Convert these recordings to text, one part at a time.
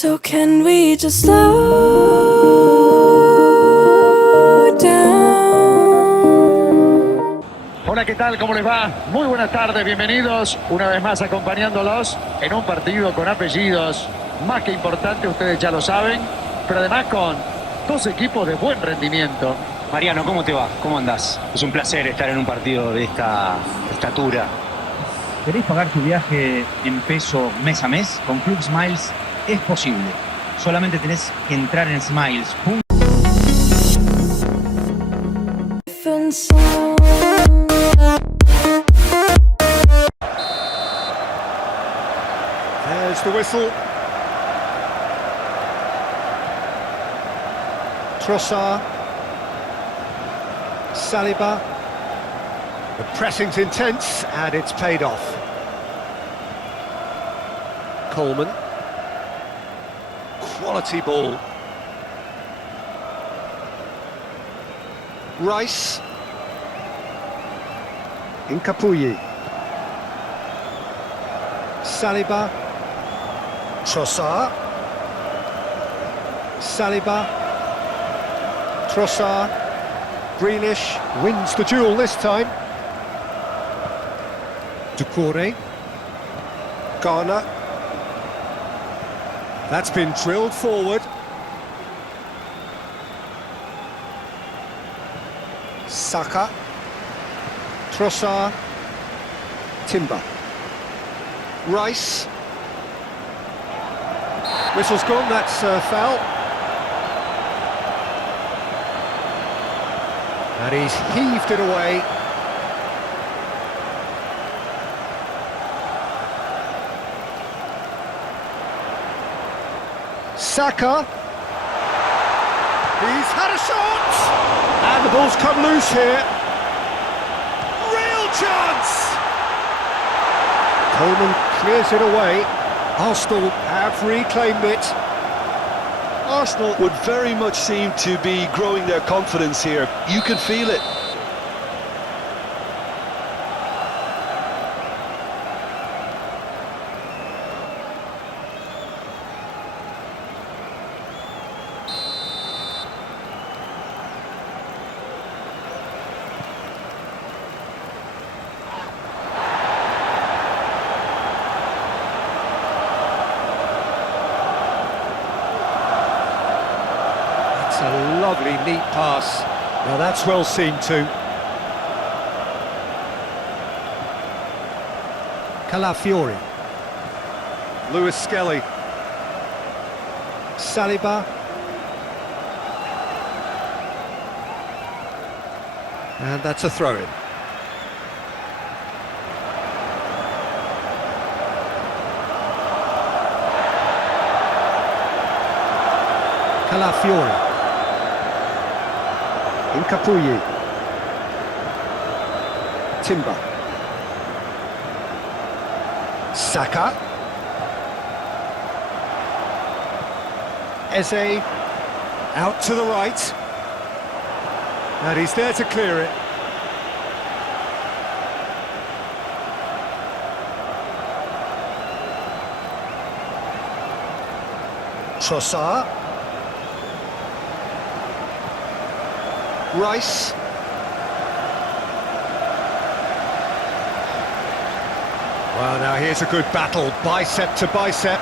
So can we just slow down? Hola, ¿qué tal? ¿Cómo les va? Muy buenas tardes, bienvenidos una vez más acompañándolos en un partido con apellidos más que importante, ustedes ya lo saben, pero además con dos equipos de buen rendimiento. Mariano, ¿cómo te va? ¿Cómo andás? Es un placer estar en un partido de esta estatura. ¿Querés pagar tu viaje en peso mes a mes? Con Club Smiles es posible. Solamente tenés que entrar en smiles.com. There's the whistle. Trossard. Saliba. The pressing's intense and it's paid off. Coleman. Quality ball. Rice. Incapuyi. Saliba. Trossard. Saliba. Trossard. Grealish wins the duel this time. Ducouré. Garner. That's been drilled forward. Saka. Trossard. Timber. Rice. Whistle's gone, that's foul. And he's heaved it away. Saka. He's had a shot! And the ball's come loose here. Real chance! Coleman clears it away. Arsenal have reclaimed it. Arsenal would very much seem to be growing their confidence here. You can feel it. It's a lovely, neat pass. Now that's well seen too. Calafiori. Lewis Skelly. Saliba. And that's a throw-in. Calafiori. Incapuyi. Timber. Saka. Eze. Out to the right. And he's there to clear it. Trossard. Rice. Well, now here's a good battle, bicep to bicep.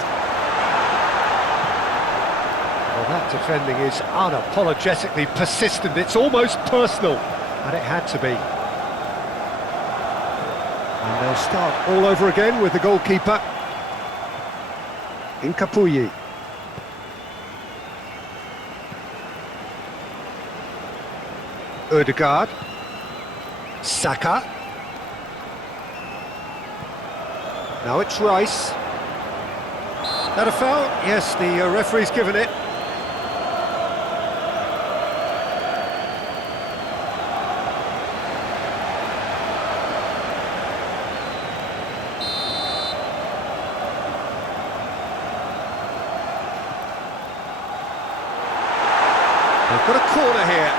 Well, that defending is unapologetically persistent. It's almost personal, and it had to be. And they'll start all over again with the goalkeeper. Incapuyi. Ødegaard. Saka. Now it's Rice. That a foul? Yes, the referee's given it. They've got a corner here.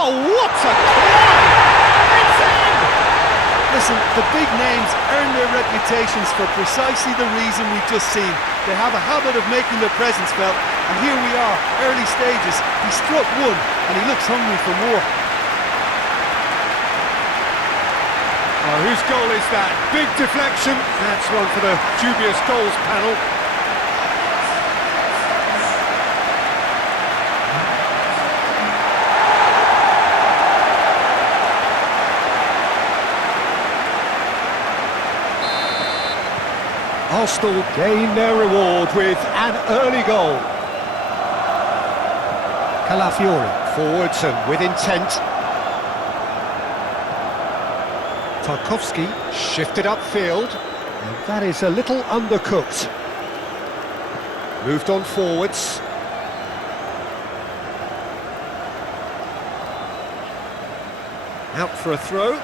Oh, what a try! Listen, the big names earn their reputations for precisely the reason we've just seen. They have a habit of making their presence felt, and here we are, early stages. He struck one, and he looks hungry for more. Oh, whose goal is that? Big deflection. That's one for the dubious goals panel. Arsenal gain their reward with an early goal. Calafiori forwards and with intent. Tarkowski shifted upfield, and that is a little undercooked. Moved on forwards. Out for a throw.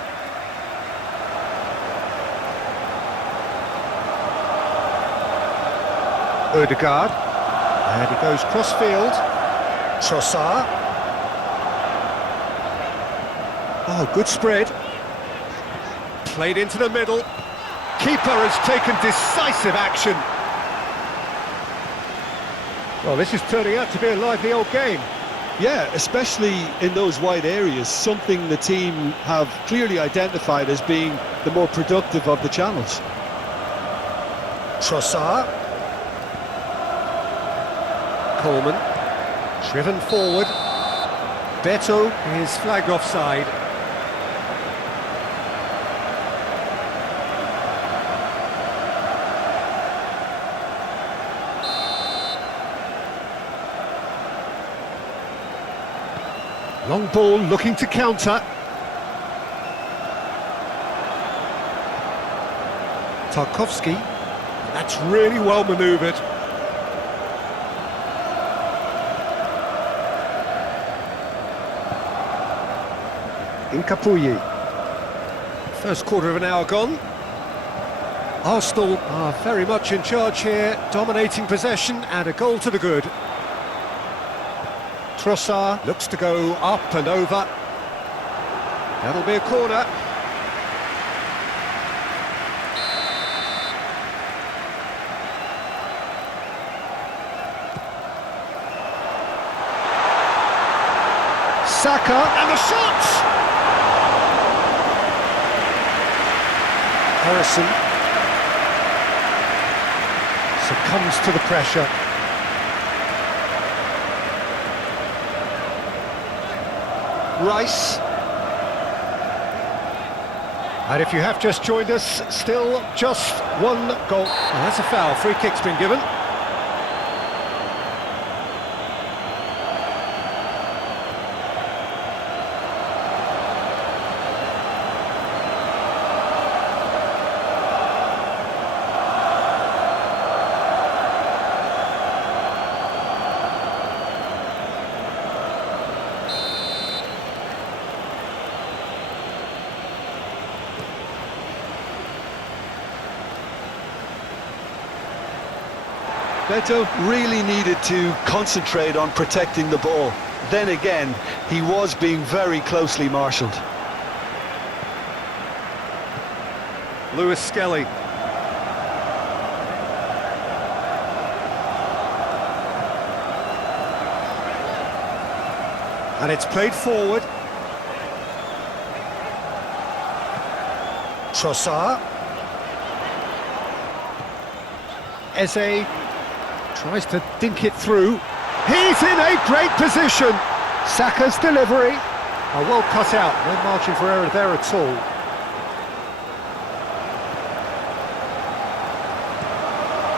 Odegaard, and he goes cross-field. Trossard. Oh, good spread. Played into the middle. Keeper has taken decisive action. Well, this is turning out to be a lively old game. Yeah, especially in those wide areas, something the team have clearly identified as being the more productive of the channels. Trossard. Coleman, driven forward. Beto is flagged offside. Long ball looking to counter. Tarkowski, that's really well manoeuvred. Incapuyi. First quarter of an hour gone. Arsenal are very much in charge here, dominating possession and a goal to the good. Trossard looks to go up and over. That'll be a corner. Saka and the shot! Harrison succumbs to the pressure. Rice. And if you have just joined us, still just one goal. Oh, that's a foul. Free kick's been given. Beto really needed to concentrate on protecting the ball. Then again, he was being very closely marshalled. Lewis Skelly. And it's played forward. Trossard. Eze tries to dink it through. He's in a great position. Saka's delivery. Oh, well cut out. No margin for error there at all.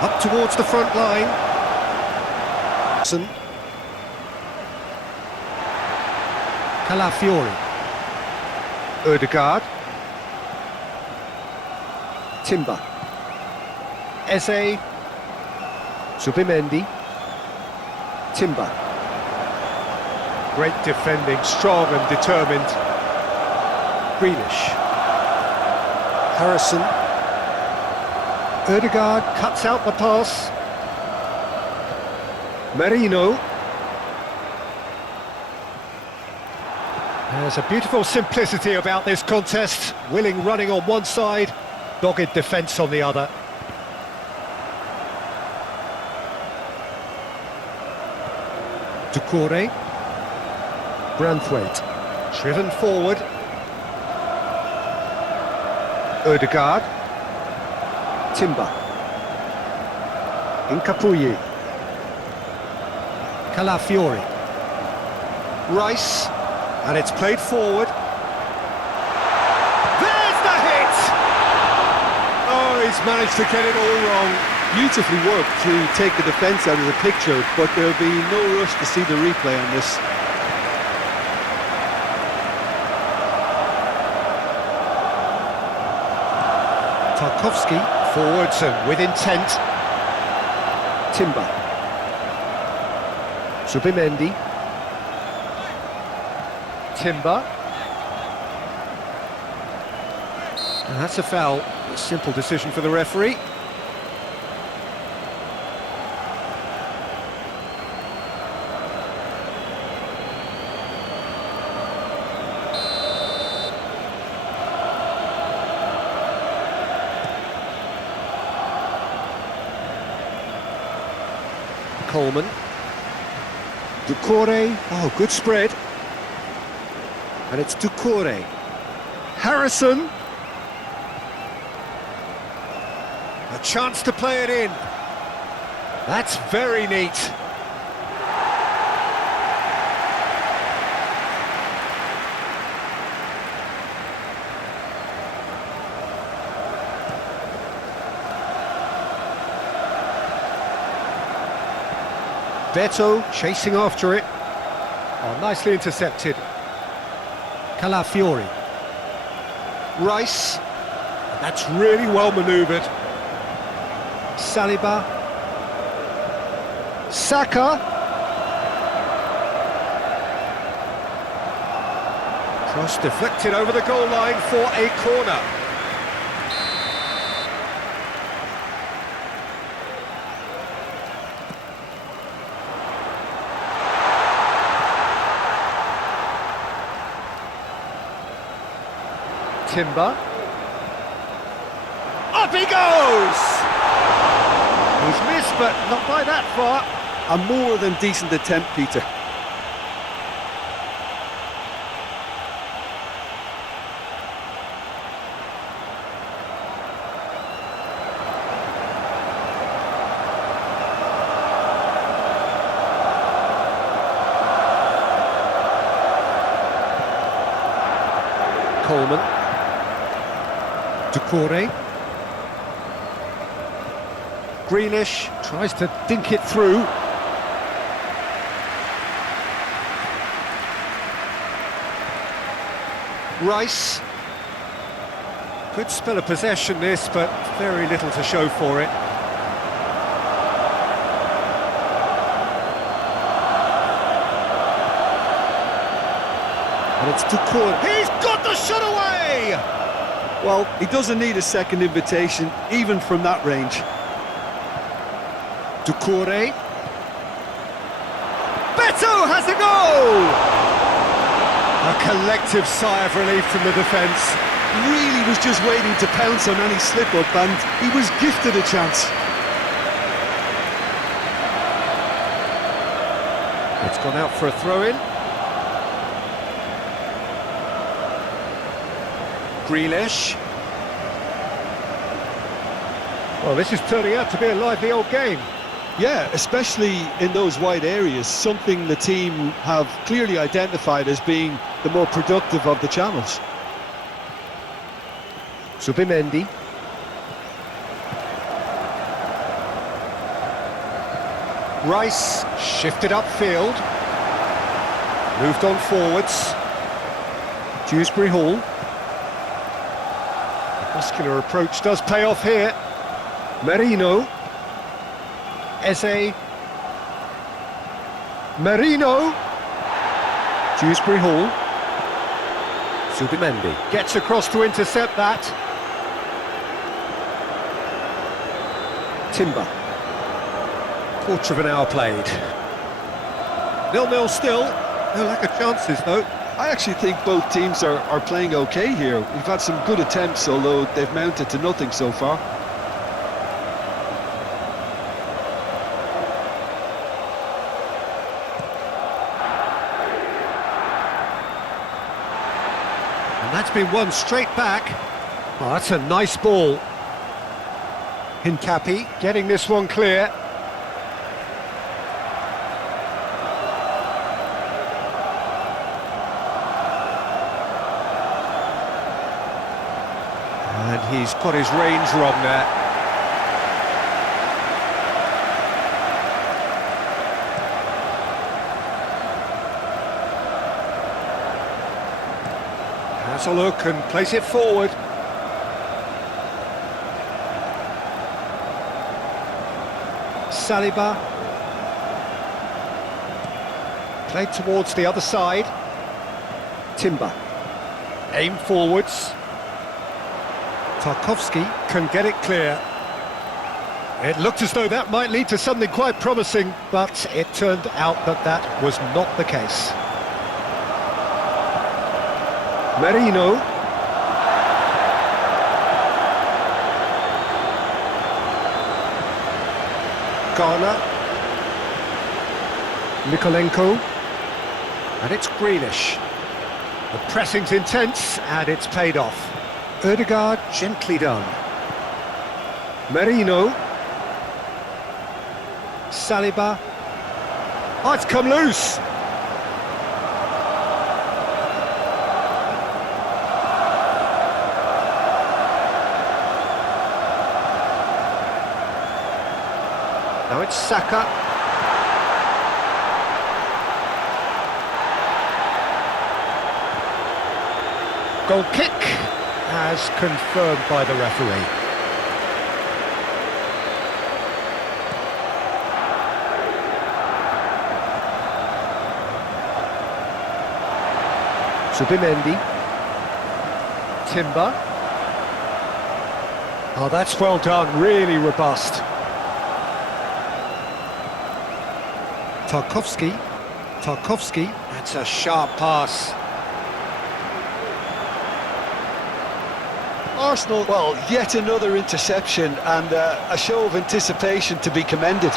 Up towards the front line. Calafiori. Odegaard. Timber. Eze. Subimendi. Timber. Great defending, strong and determined. Grealish. Harrison. Odegaard cuts out the pass. Merino. There's a beautiful simplicity about this contest. Willing running on one side, dogged defence on the other. Doucouré. Branthwaite. Driven forward. Odegaard. Timber. Incapuyi. Calafiori. Rice. And it's played forward. There's the hit! Oh, he's managed to get it all wrong. Beautifully worked to take the defence out of the picture, but there'll be no rush to see the replay on this. Tarkowski forwards and with intent. Timber. Zubimendi. Timber. And that's a foul. A simple decision for the referee. Coleman. Doucouré. Oh, good spread. And it's Doucouré. Harrison. A chance to play it in. That's very neat. Beto chasing after it. Oh, nicely intercepted. Calafiori. Rice. That's really well manoeuvred. Saliba. Saka. Cross deflected over the goal line for a corner. Timber. Up he goes! He's missed, but not by that far. A more than decent attempt, Peter. Coleman. Doucouré. Grealish tries to dink it through. Rice. Good spell of possession this, but very little to show for it. And it's Doucouré. He's got the shot away! Well, he doesn't need a second invitation, even from that range. Doucouré. Beto has a goal! A collective sigh of relief from the defence. Really was just waiting to pounce on any slip-up, and he was gifted a chance. It's gone out for a throw-in. Grealish. Well, this is turning out to be a lively old game. Yeah, especially in those wide areas, something the team have clearly identified as being the more productive of the channels. Zubimendi. Rice shifted upfield. Moved on forwards. Dewsbury Hall. Muscular approach does pay off here. Merino. Eze. Merino. Dewsbury Hall. Zubimendi gets across to intercept that. Timber. Quarter of an hour played. 0-0 still. No lack of chances though. I actually think both teams are playing okay here. We've had some good attempts, although they've mounted to nothing so far. And that's been won straight back. Oh, that's a nice ball. Hincapi getting this one clear. And he's got his range wrong there. Has a look and plays it forward. Saliba. Played towards the other side. Timber. Aim forwards. Tarkowski can get it clear. It looked as though that might lead to something quite promising, but it turned out that that was not the case. Merino. Garner. Nikolenko. And it's Grealish. The pressing's intense and it's paid off. Ødegaard, gently done. Merino. Saliba. Oh, it's come loose. Now it's Saka. Goal kick, as confirmed by the referee. Subimendi. Timber. Oh, that's well done, really robust. Tarkowski, that's a sharp pass. Arsenal, well, yet another interception and a show of anticipation to be commended.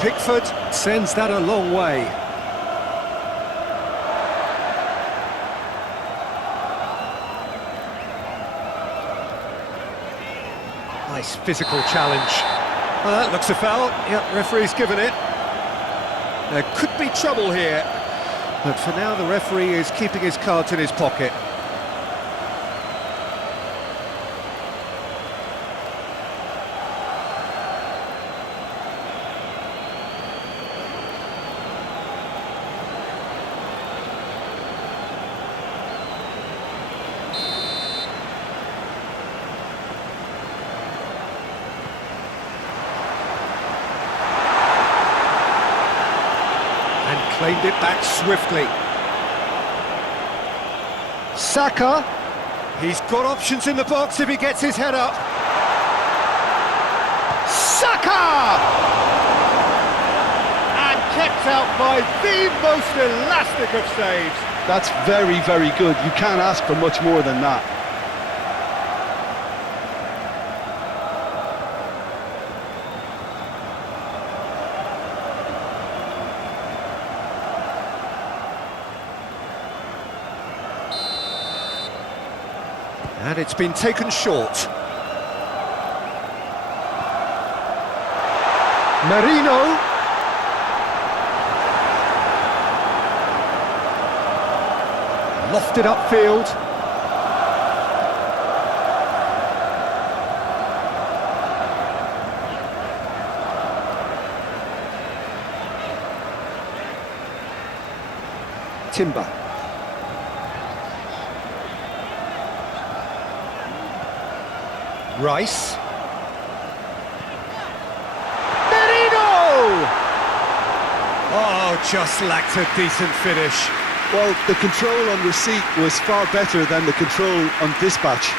Pickford sends that a long way. Nice physical challenge. Well, that looks a foul. Yep, referee's given it. There could be trouble here, but for now the referee is keeping his cards in his pocket. Claimed it back swiftly. Saka. He's got options in the box if he gets his head up. Saka! And kept out by the most elastic of saves. That's very, very good. You can't ask for much more than that. And it's been taken short. Merino. Lofted upfield. Timber. Rice. Merino! Oh, just lacked a decent finish. Well, the control on receipt was far better than the control on dispatch.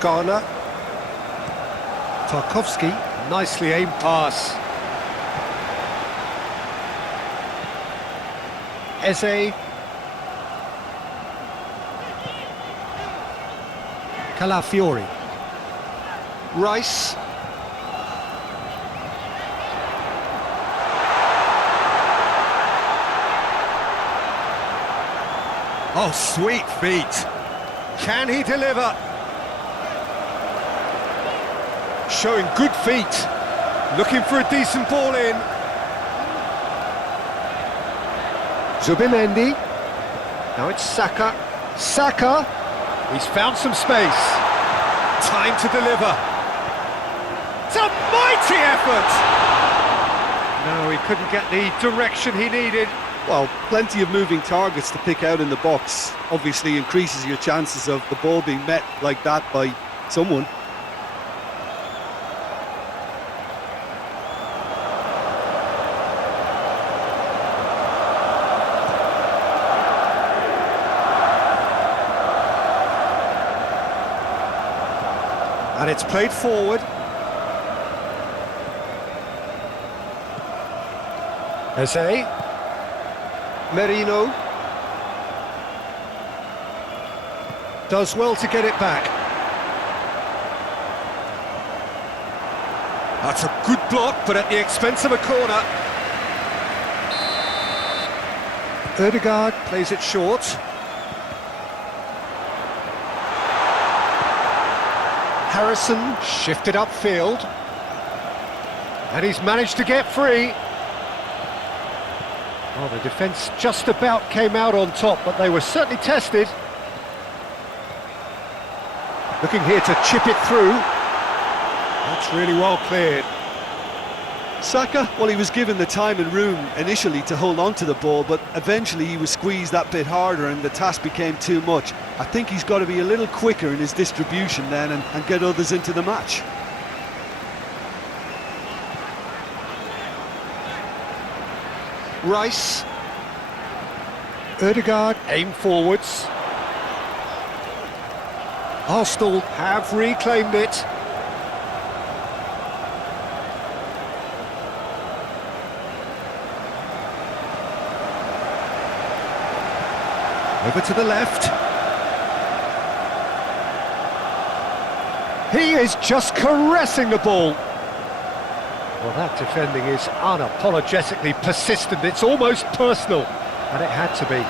Garner. Tarkovsky, nicely aimed pass. Eze. Calafiori. Rice. Oh, sweet feet. Can he deliver? Showing good feet. Looking for a decent ball in. Zubimendi. Now it's Saka. Saka. He's found some space. Time to deliver. It's a mighty effort! No, he couldn't get the direction he needed. Well, plenty of moving targets to pick out in the box. Obviously increases your chances of the ball being met like that by someone. And it's played forward. Eze. Merino. Does well to get it back. That's a good block, but at the expense of a corner. Ødegaard plays it short. Harrison shifted upfield. And he's managed to get free. Oh, the defence just about came out on top, but they were certainly tested. Looking here to chip it through. That's really well cleared. Saka, well, he was given the time and room initially to hold on to the ball, but eventually he was squeezed that bit harder and the task became too much. I think he's got to be a little quicker in his distribution then and get others into the match. Rice. Ødegaard aim forwards. Arsenal have reclaimed it. Over to the left. He is just caressing the ball. Well, that defending is unapologetically persistent. It's almost personal, and it had to be.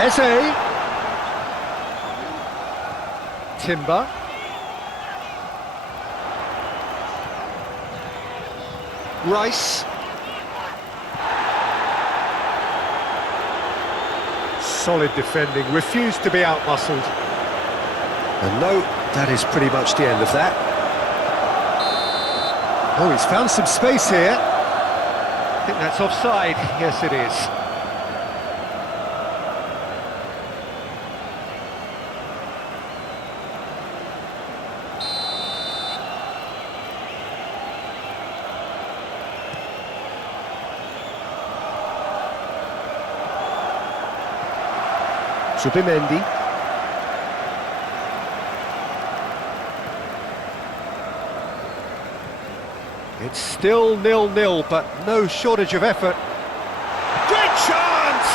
Eze. Timber. Rice. Solid defending, refused to be outmuscled. And no, that is pretty much the end of that. Oh, he's found some space here. I think that's offside. Yes, it is. Zubimendi. It's still 0-0, but no shortage of effort. Great chance!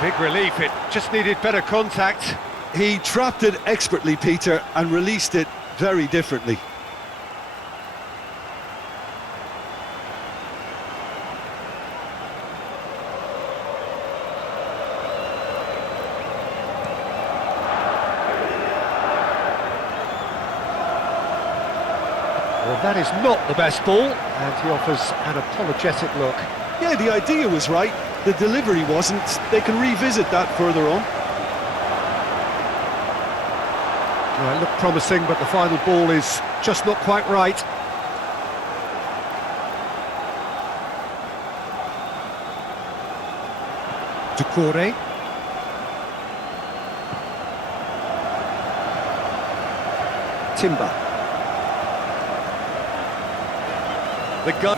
Big relief, it just needed better contact. He trapped it expertly, Peter, and released it very differently. Well, that is not the best ball, and he offers an apologetic look. Yeah, the idea was right, the delivery wasn't. They can revisit that further on. Well, it looked promising, but the final ball is just not quite right. Decore. Timber.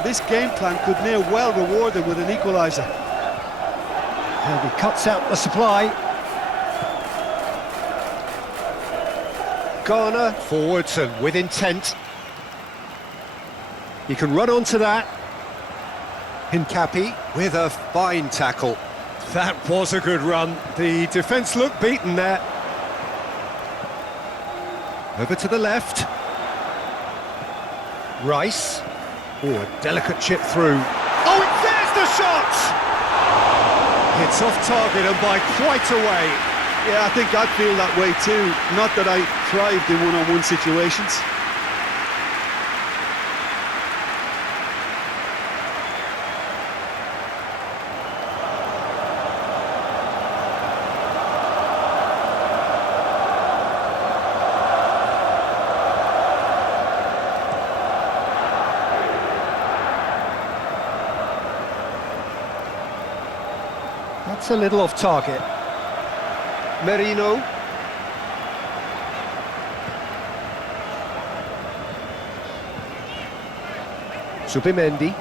This game plan could near well reward them with an equaliser. And he cuts out the supply. Garner forwards and with intent. He can run onto that. Hincapi with a fine tackle. That was a good run. The defence looked beaten there. Over to the left. Rice. Oh, a delicate chip through. Oh, there's the shot! It's off target and by quite a way. Yeah, I think I'd feel that way too. Not that I thrived in one-on-one situations. That's a little off target. Merino. Subimendi.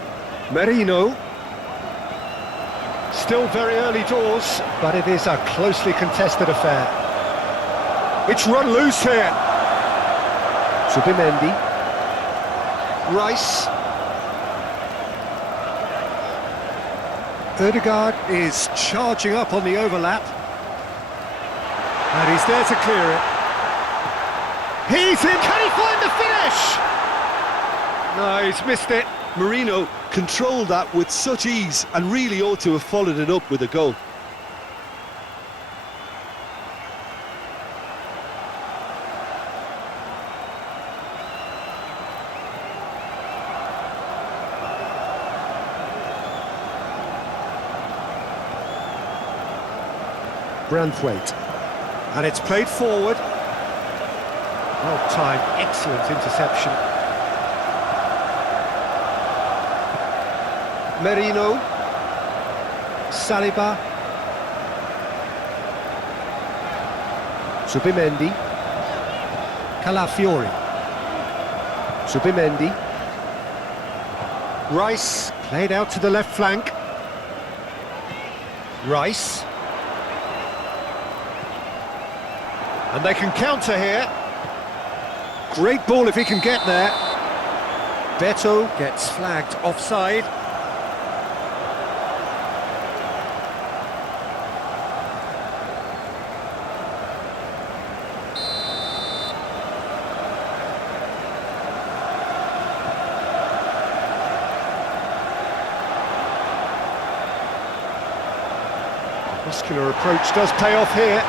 Merino. Still very early doors, but it is a closely contested affair. It's run loose here. Subimendi. Rice. Ødegaard is charging up on the overlap. And he's there to clear it. He's in! Can he find the finish? No, he's missed it. Merino controlled that with such ease and really ought to have followed it up with a goal. Branthwaite. And it's played forward. Well timed, excellent interception. Merino. Saliba. Subimendi. Calafiori. Subimendi. Rice, played out to the left flank. Rice. And they can counter here. Great ball if he can get there. Beto gets flagged offside. Muscular approach does pay off here.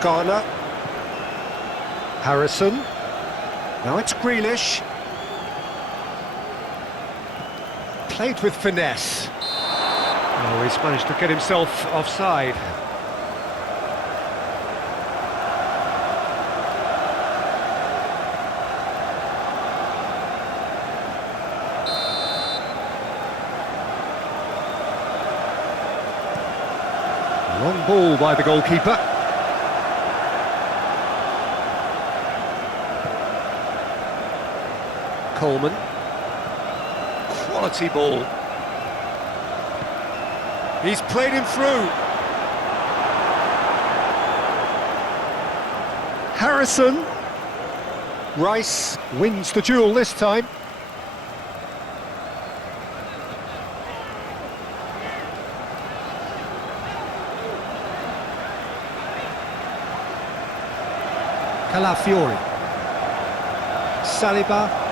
Garner. Harrison. Now it's Grealish. Played with finesse. Oh, he's managed to get himself offside. Long ball by the goalkeeper. Coleman. Quality ball. He's played him through. Harrison. Rice wins the duel this time. Calafiori. Saliba.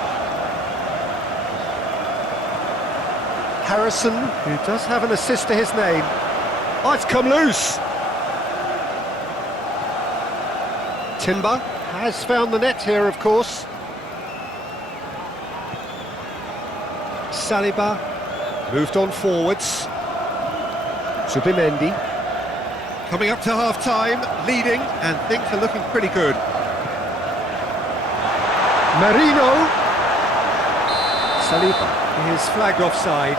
Harrison, who does have an assist to his name. Oh, it's come loose. Timber has found the net here, of course. Saliba moved on forwards. Subimendi coming up to half-time, leading, and things are looking pretty good. Merino. Saliba is flagged offside.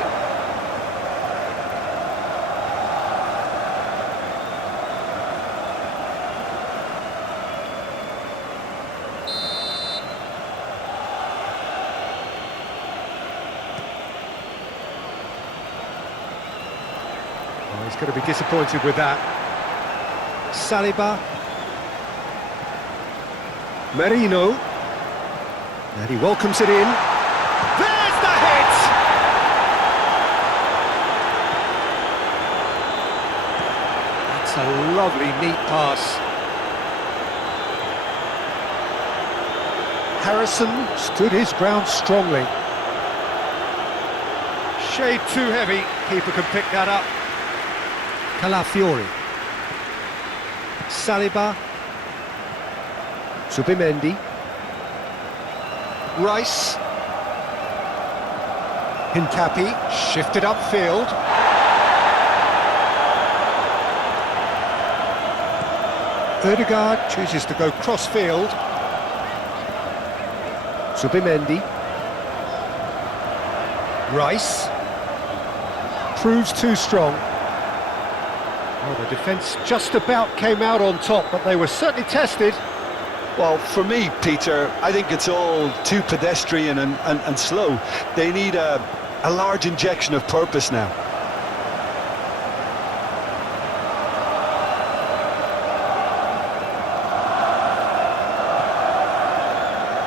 Oh, he's going to be disappointed with that. Saliba. Merino. And he welcomes it in. There's the hit! That's a lovely, neat pass. Harrison stood his ground strongly. Shade too heavy. Keeper can pick that up. Calafiori. Saliba. Zubimendi. Rice. Hincapi shifted upfield. Ødegaard chooses to go cross-field. Zubimendi. Rice. Proves too strong. Well, the defence just about came out on top, but they were certainly tested. Well, for me, Peter, I think it's all too pedestrian and slow. They need a large injection of purpose now.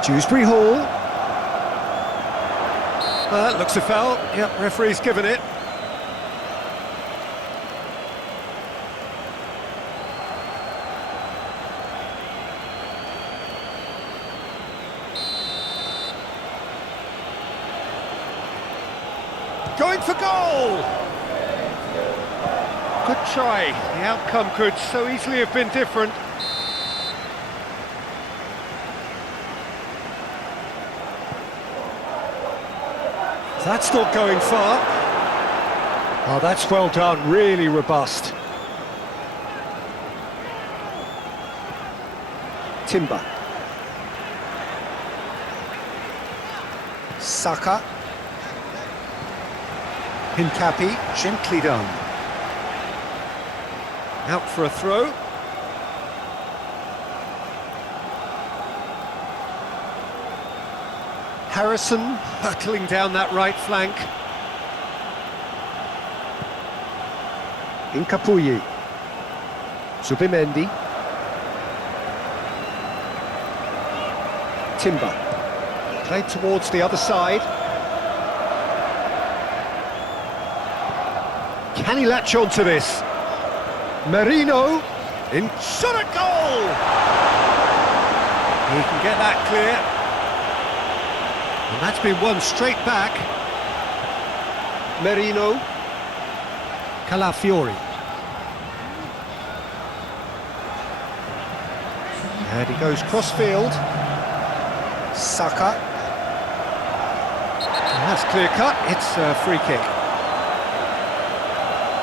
Dewsbury Hall. Looks a foul. Yep, referee's given it. Going for goal! Good try. The outcome could so easily have been different. That's not going far. Oh, that's well done. Really robust. Timber. Saka. Hincapi, gently done. Out for a throw. Harrison hurtling down that right flank. Incapuyi. Zubimendi. Timber. Played towards the other side. Can he latch on to this? Merino in shot at goal! He can get that clear. And that's been won straight back. Merino. Calafiori. And he goes cross-field. Saka. And that's clear cut. It's a free kick.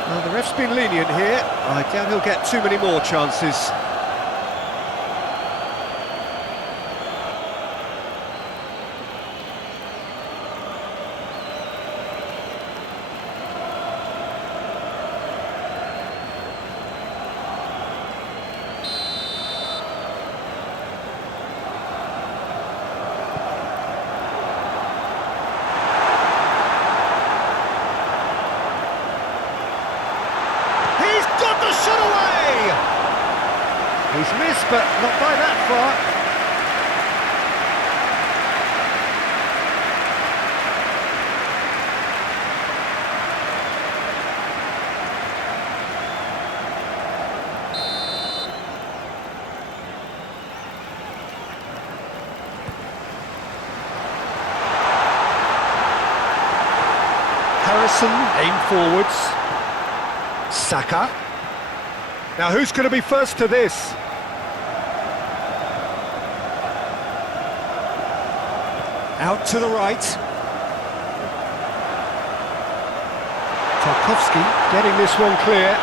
Well, the ref's been lenient here. I doubt he'll get too many more chances. He's missed, but not by that far. Harrison, aim forwards. Saka. Now who's going to be first to this? Out to the right. Tarkowski getting this one clear.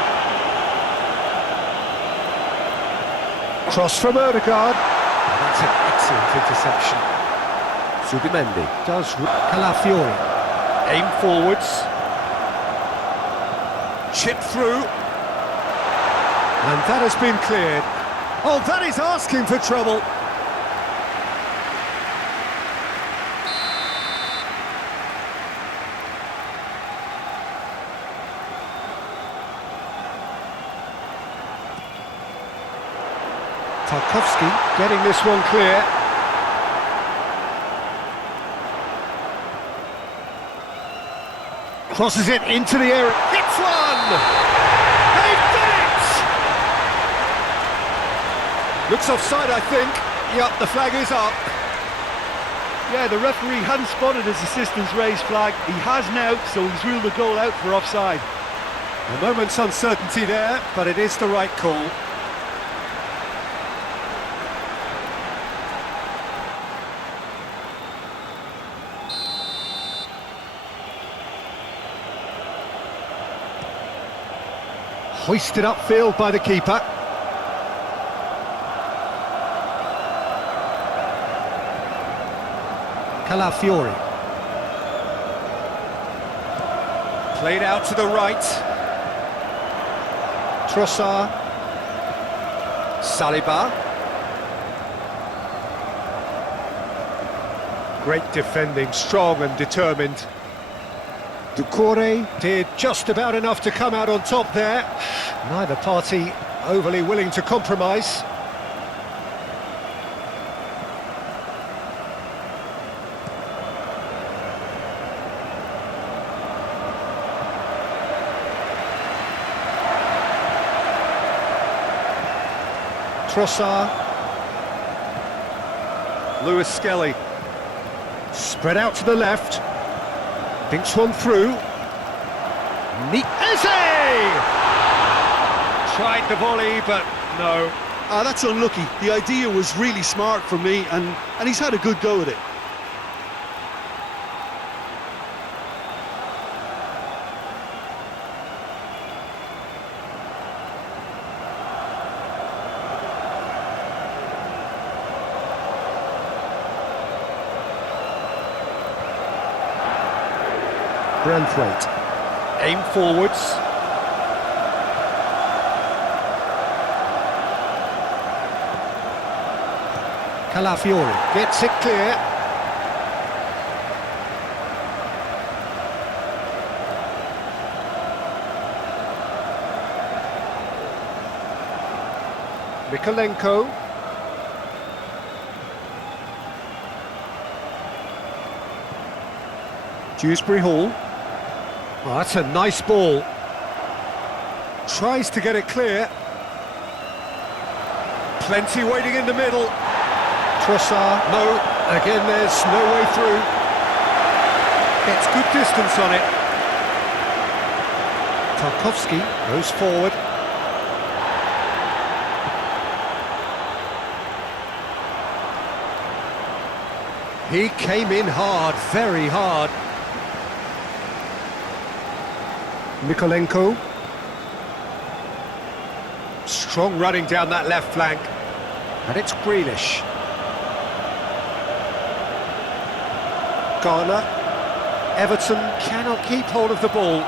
Cross from Ødegaard. That's an excellent interception. Zubimendi does Calafiori. Aim forwards. Chip through. And that has been cleared. Oh, that is asking for trouble. Tarkowski getting this one clear. Crosses it into the area. Hits one! They've done it! Looks offside, I think. Yep, the flag is up. Yeah, the referee hadn't spotted his assistant's raised flag. He has now, so he's ruled the goal out for offside. A moment's uncertainty there, but it is the right call. Hoisted upfield by the keeper. Calafiori. Played out to the right. Trossard. Saliba. Great defending, strong and determined. Doucouré did just about enough to come out on top there. Neither party overly willing to compromise. Trossard. Lewis Skelly. Spread out to the left. Thinks one through. Neat. Eze! Tried the volley, but no. That's unlucky. The idea was really smart from me, and he's had a good go at it. Branthwaite. Aim forwards. Calafiori gets it clear. Mikolenko. Dewsbury Hall. Oh, that's a nice ball. Tries to get it clear. Plenty waiting in the middle. Trossard, no. Again, there's no way through. Gets good distance on it. Tarkowski goes forward. He came in hard, very hard. Mikolenko. Strong running down that left flank. And it's Grealish. Garner. Everton cannot keep hold of the ball.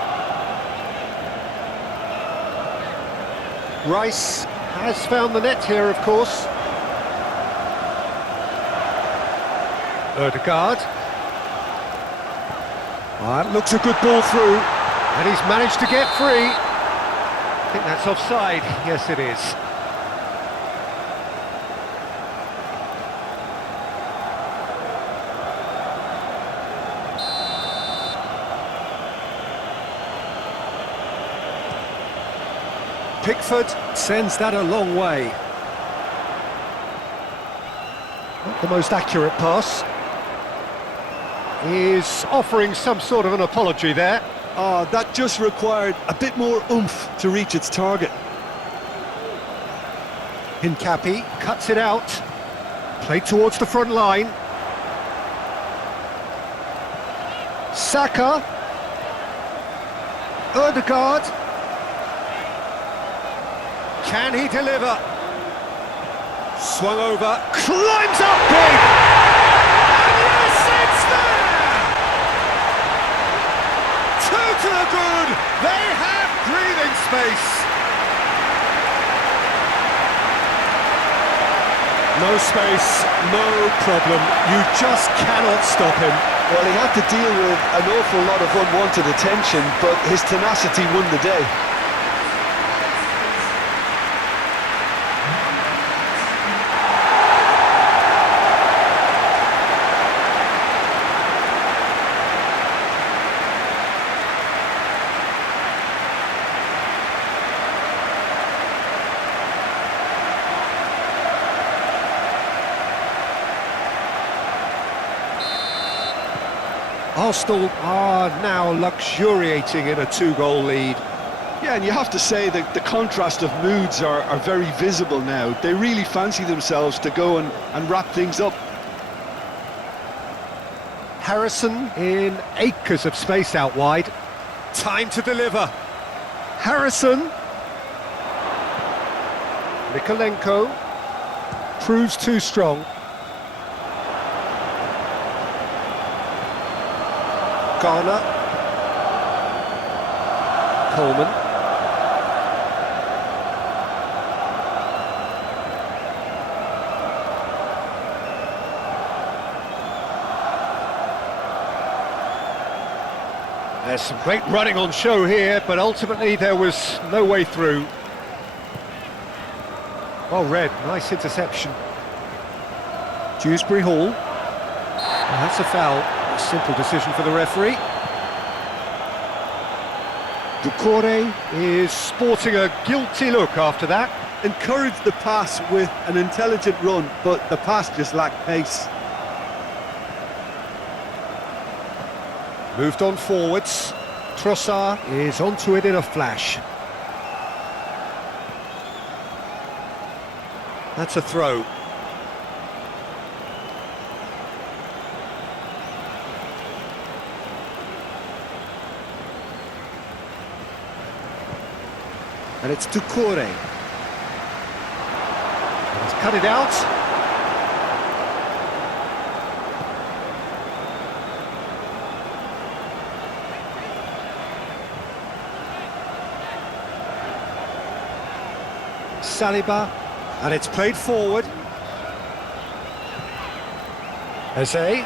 Rice has found the net here, of course. Ødegaard. That looks a good ball through. And he's managed to get free. I think that's offside. Yes, it is. Pickford sends that a long way. Not the most accurate pass. He's offering some sort of an apology there. That just required a bit more oomph to reach its target. Hincapi cuts it out. Played towards the front line. Saka. Ødegaard. Can he deliver? Swung over. Climbs up big! And yes, no space, no problem. You just cannot stop him. Well, he had to deal with an awful lot of unwanted attention, but his tenacity won the day. Arsenal are now luxuriating in a two-goal lead. Yeah, and you have to say that the contrast of moods are very visible now. They really fancy themselves to go and wrap things up. Harrison in acres of space out wide. Time to deliver. Harrison. Mikolenko proves too strong. Garner. Coleman. There's some great running on show here, but ultimately there was no way through. Well read, nice interception. Dewsbury Hall. Well, that's a foul. A simple decision for the referee. Doucouré is sporting a guilty look after that. Encouraged the pass with an intelligent run, but the pass just lacked pace. Moved on forwards. Trossard is onto it in a flash. That's a throw. And it's Doucouré. He's cut it out. Saliba, and it's played forward. Eze.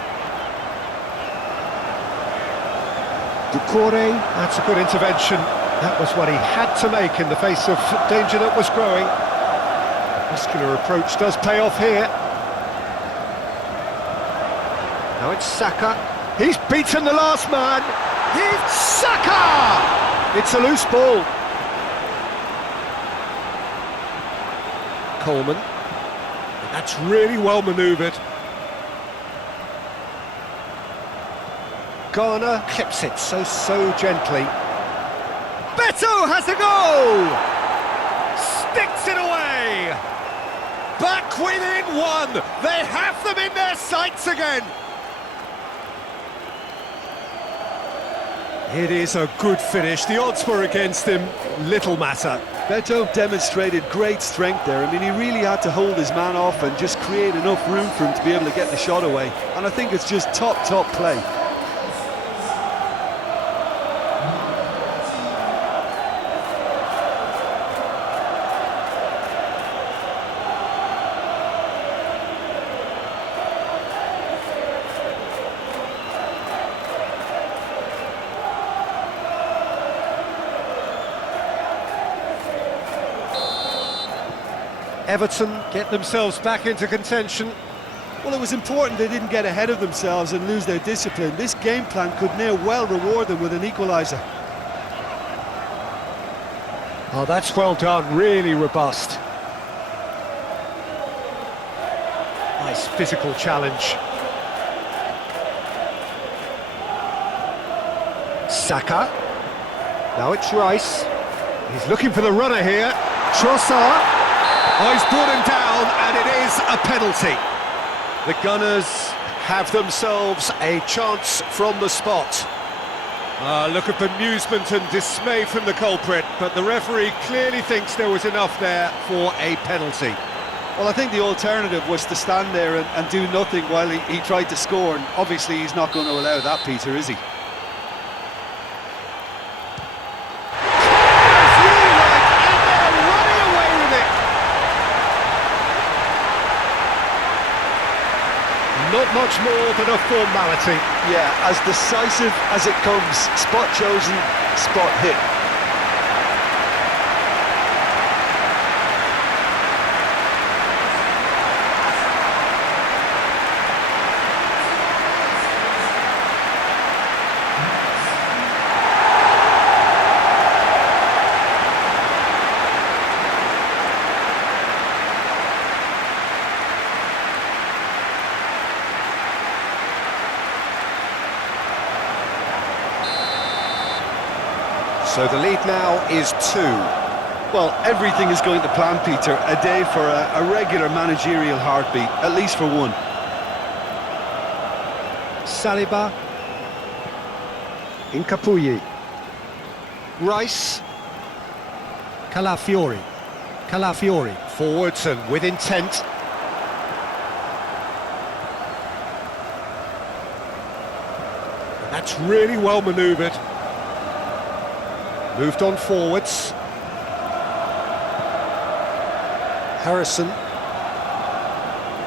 Doucouré, that's a good intervention. That was what he had to make in the face of danger that was growing. Muscular approach does pay off here. Now it's Saka. He's beaten the last man. It's Saka! It's a loose ball. Coleman. And that's really well manoeuvred. Garner clips it so gently. Beto has a goal! Sticks it away! Back within one! They have them in their sights again! It is a good finish. The odds were against him. Little matter. Beto demonstrated great strength there. I mean, he really had to hold his man off and just create enough room for him to be able to get the shot away. And I think it's just top play. Everton get themselves back into contention. Well, it was important they didn't get ahead of themselves and lose their discipline. This game plan could now well reward them with an equaliser. Oh, that's well done, really robust. Nice physical challenge. Saka. Now it's Rice. He's looking for the runner here. Trossard. Oh, he's brought him down, and it is a penalty. The Gunners have themselves a chance from the spot. Look at bemusement and dismay from the culprit, but the referee clearly thinks there was enough there for a penalty. Well, I think the alternative was to stand there and do nothing while he tried to score, and obviously he's not going to allow that, Peter, is he? not much more than a formality. Yeah, as decisive as it comes. Spot chosen, spot hit. So the lead now is 2. Well, everything is going to plan, Peter. A day for a regular managerial heartbeat, at least for one. Saliba. Incapuyi. Rice. Calafiori. Calafiori. Forwards and with intent. And that's really well manoeuvred. Moved on forwards. Harrison.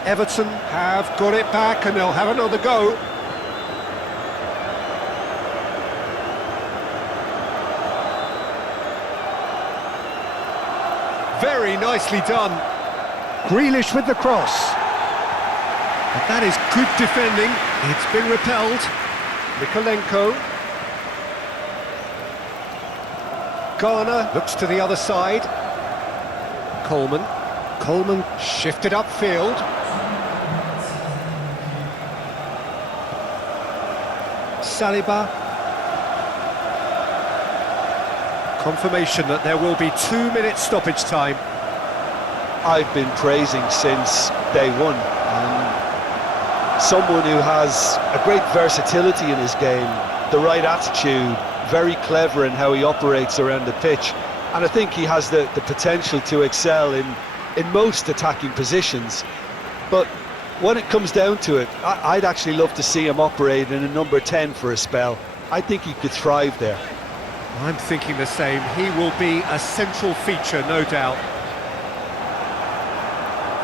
Everton have got it back and they'll have another go. Very nicely done. Grealish with the cross. But that is good defending. It's been repelled. Mikolenko. Garner looks to the other side. Coleman. Coleman shifted upfield. Saliba. Confirmation that there will be 2 minutes stoppage time. I've been praising since day one. Someone who has a great versatility in his game, the right attitude, very clever in how he operates around the pitch, and I think he has the potential to excel in most attacking positions. But when it comes down to it, I'd actually love to see him operate in a number 10 for a spell. I think he could thrive there. I'm thinking the same. He will be a central feature, no doubt.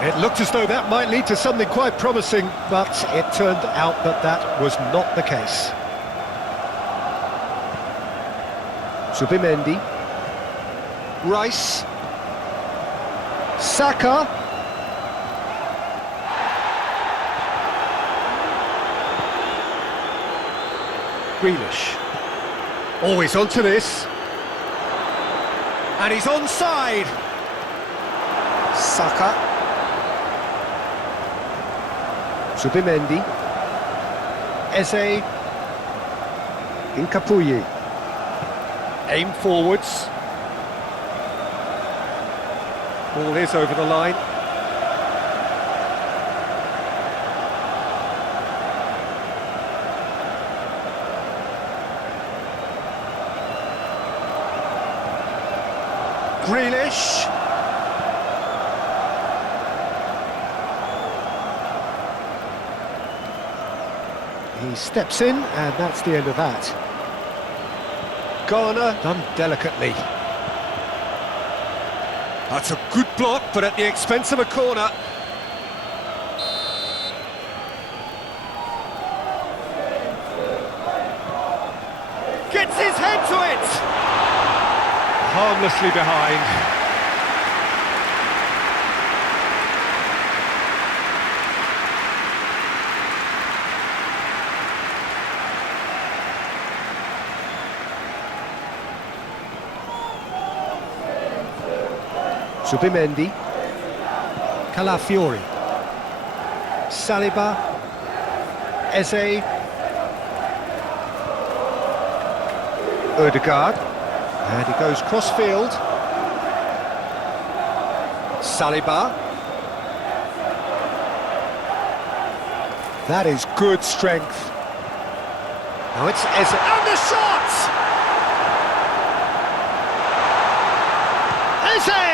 It looked as though that might lead to something quite promising, but it turned out that that was not the case. Subimendi. Rice. Saka. Grealish. Always onto this. And he's onside. Saka. Subimendi. Eze. Incapuyi. Aim forwards. Ball is over the line. Grealish. He steps in, and that's the end of that. Garner done delicately. That's a good block, but at the expense of a corner. Gets his head to it! Harmlessly behind. Subimendi. Calafiori. Saliba. Eze. Ødegaard. And he goes cross-field. Saliba. That is good strength. Now it's Eze. And the shot! Eze!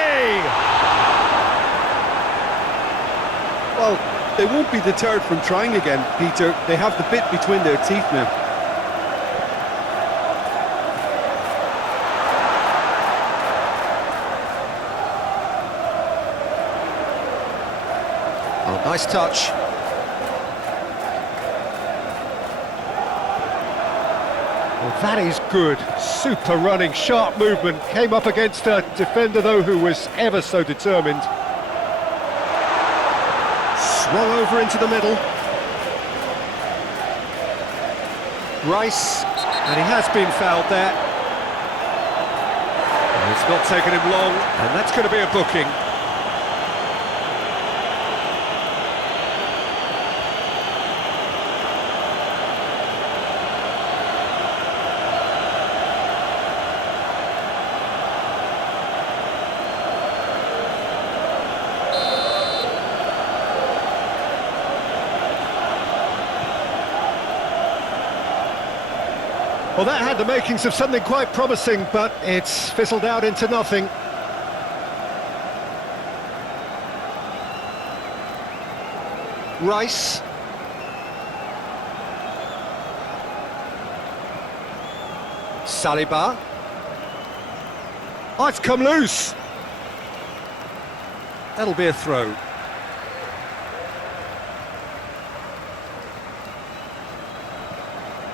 Well, they won't be deterred from trying again, Peter. They have the bit between their teeth now. Oh, nice touch. Well, that is good. Super running, sharp movement. Came up against a defender, though, who was ever so determined. Swung over into the middle. Rice, and he has been fouled there. And it's not taken him long, and that's going to be a booking. Well, that had the makings of something quite promising, but it's fizzled out into nothing. Rice. Saliba. Oh, it's come loose. That'll be a throw.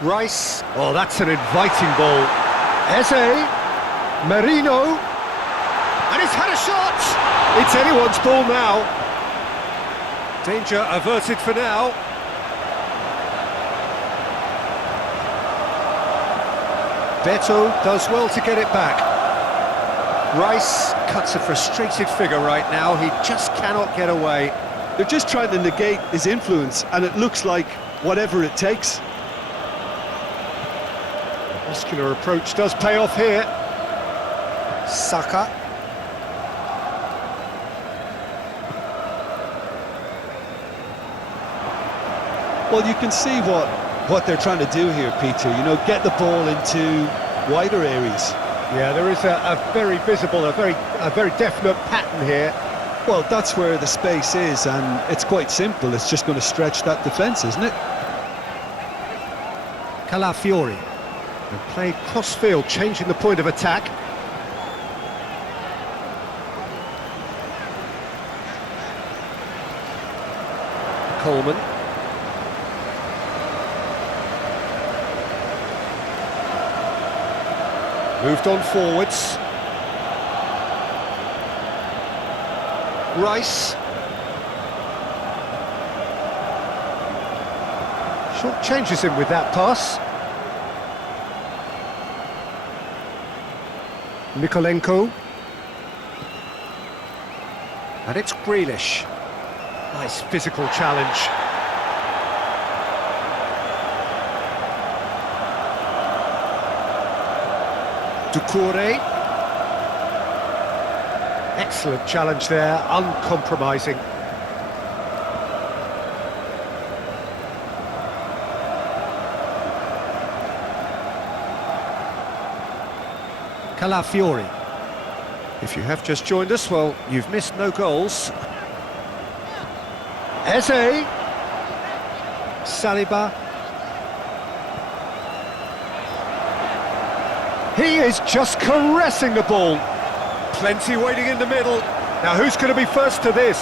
Rice, oh, that's an inviting ball. Eze, Merino, and he's had a shot! It's anyone's ball now. Danger averted for now. Beto does well to get it back. Rice cuts a frustrated figure right now, he just cannot get away. They're just trying to negate his influence, and it looks like whatever it takes. Muscular approach does pay off here. Saka. Well, you can see what they're trying to do here, Peter. You know, get the ball into wider areas. Yeah, there is a very visible, a very definite pattern here. Well, that's where the space is, and it's quite simple. It's just going to stretch that defence, isn't it? Calafiori. And played cross-field, changing the point of attack. Coleman. Moved on forwards. Rice. Short changes him with that pass. Mikolenko. And it's Grealish. Nice physical challenge. Doucouré. Excellent challenge there, uncompromising. Calafiori. If you have just joined us, well, you've missed no goals. Eze. Saliba. He is just caressing the ball. Plenty waiting in the middle. Now who's going to be first to this?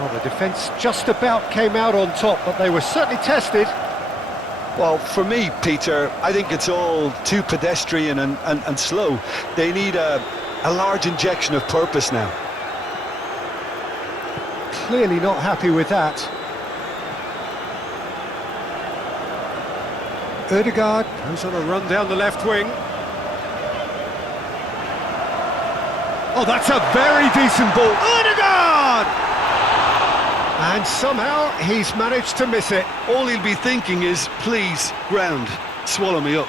Oh, the defence just about came out on top, but they were certainly tested. Well, for me, Peter, I think it's all too pedestrian and slow. They need a large injection of purpose now. Clearly not happy with that. Ødegaard goes on a run down the left wing. Oh, that's a very decent ball. Ødegaard! And somehow he's managed to miss it. All he'll be thinking is, please, ground, swallow me up.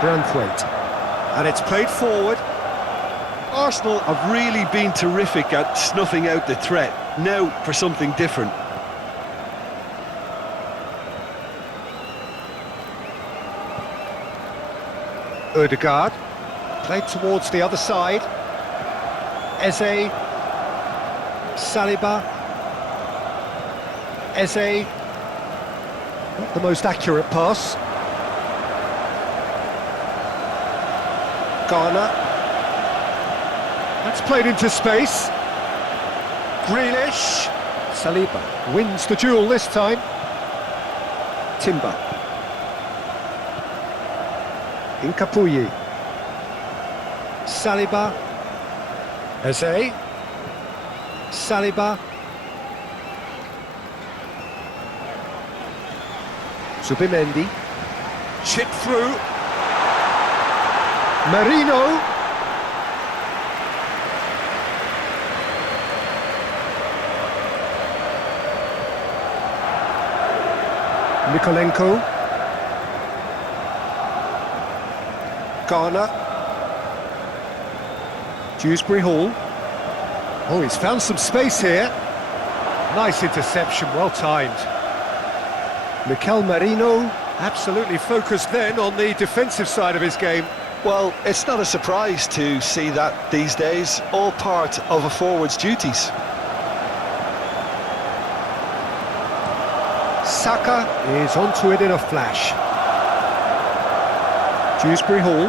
Branthwaite. And it's played forward. Arsenal have really been terrific at snuffing out the threat. Now for something different. Ødegaard. Played towards the other side. Eze. Saliba. Eze. Not the most accurate pass. Garner. That's played into space. Grealish. Saliba wins the duel this time. Timber. Incapuyi. Saliba. Eze. Saliba. Zubimendi. Chip through. Marino. Nikolenko. Garner. Dewsbury Hall. Oh, he's found some space here. Nice interception, well timed. Mikel Merino, absolutely focused then on the defensive side of his game. Well, it's not a surprise to see that these days, all part of a forward's duties. Saka is onto it in a flash. Dewsbury Hall.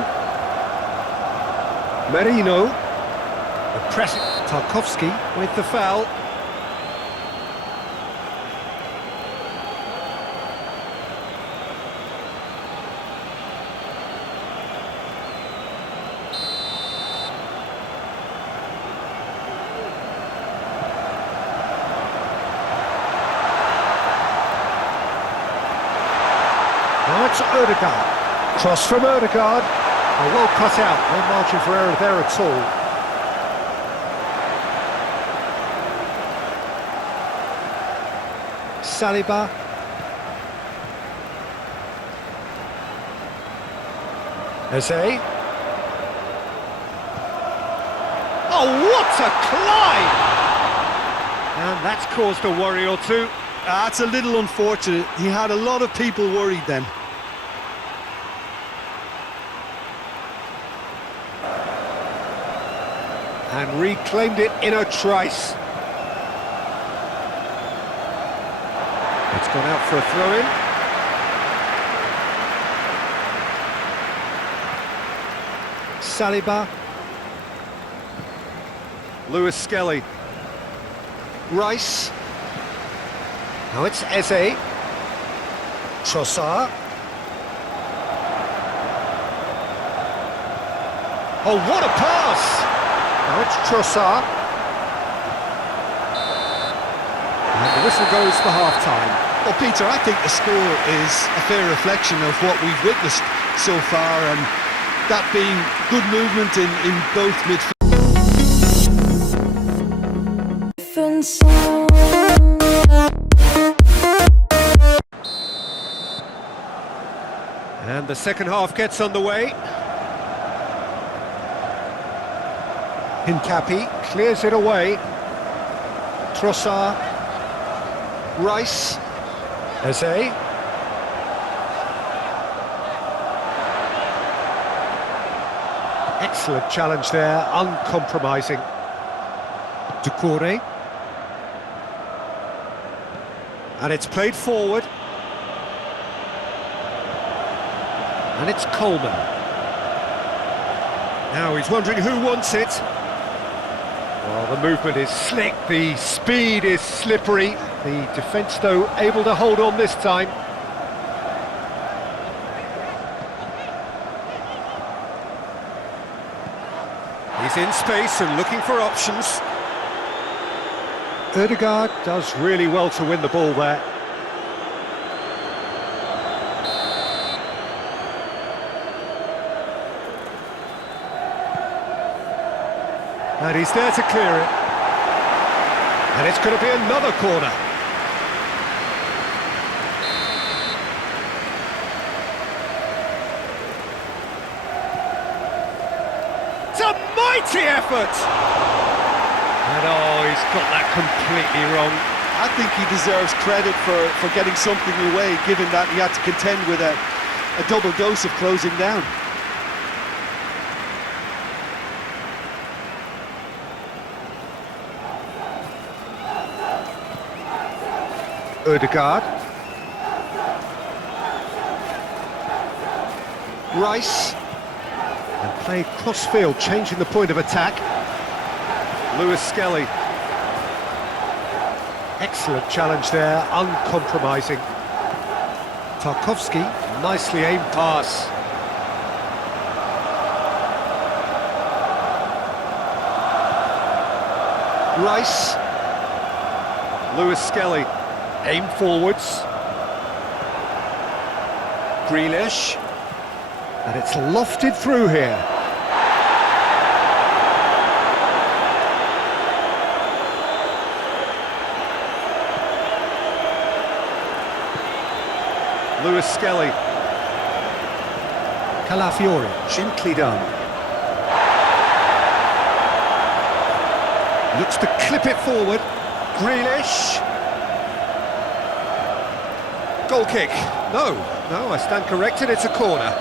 Merino. The press. Tarkovsky with the foul. Now it's Ødegaard. Cross from Ødegaard. Oh, well cut out. No margin for error there at all. Saliba. Eze. Oh, what a climb! And that's caused a worry or two. That's a little unfortunate. He had a lot of people worried then. And reclaimed it in a trice. It's gone out for a throw-in. Saliba. Lewis Skelly. Rice. Now it's Eze. Trossard. Oh, what a pass! Now it's Trossard. And the whistle goes for half-time. Well, Peter, I think the score is a fair reflection of what we've witnessed so far, and that being good movement in both midfield. And the second half gets underway. Hincapi clears it away. Trossard. Rice. Eze. Excellent challenge there, uncompromising. Doucouré. And it's played forward. And it's Coleman. Now he's wondering who wants it. Well, the movement is slick, the speed is slippery. The defence, though, able to hold on this time. He's in space and looking for options. Ødegaard does really well to win the ball there. And he's there to clear it. And it's going to be another corner. It's a mighty effort! And oh, he's got that completely wrong. I think he deserves credit for getting something away, given that he had to contend with a double dose of closing down. Ødegaard. Rice. And played cross-field, changing the point of attack. Lewis Skelly. Excellent challenge there, uncompromising. Tarkovsky, nicely aimed pass. Rice. Lewis Skelly. Aim forwards. Grealish. And it's lofted through here. Lewis Skelly. Calafiori, gently done. Looks to clip it forward. Grealish. Goal kick. No, I stand corrected, it's a corner.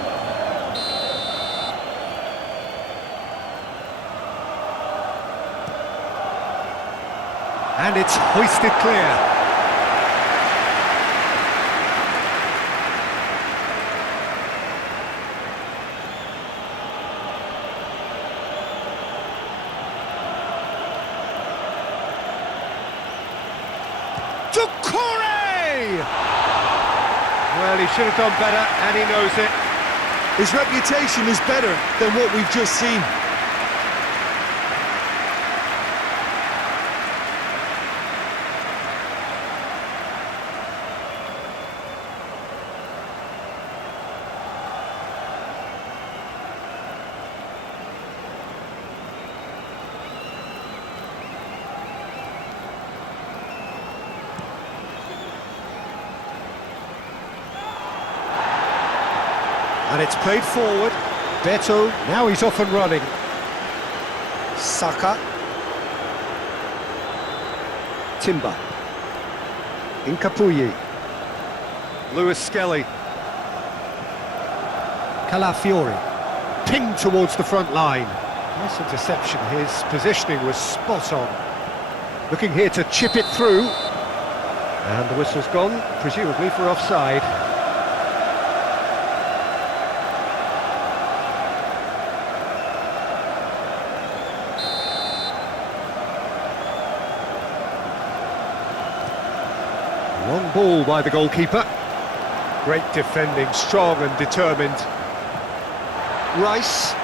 And it's hoisted clear. Well, he should have done better, and he knows it. His reputation is better than what we've just seen. And it's played forward. Beto, now he's off and running. Saka. Timber. Incapuyi. Lewis Skelly. Calafiori. Pinged towards the front line. Nice interception. His positioning was spot on. Looking here to chip it through. And the whistle's gone, presumably for offside. Long ball by the goalkeeper. Great defending, strong and determined. Rice.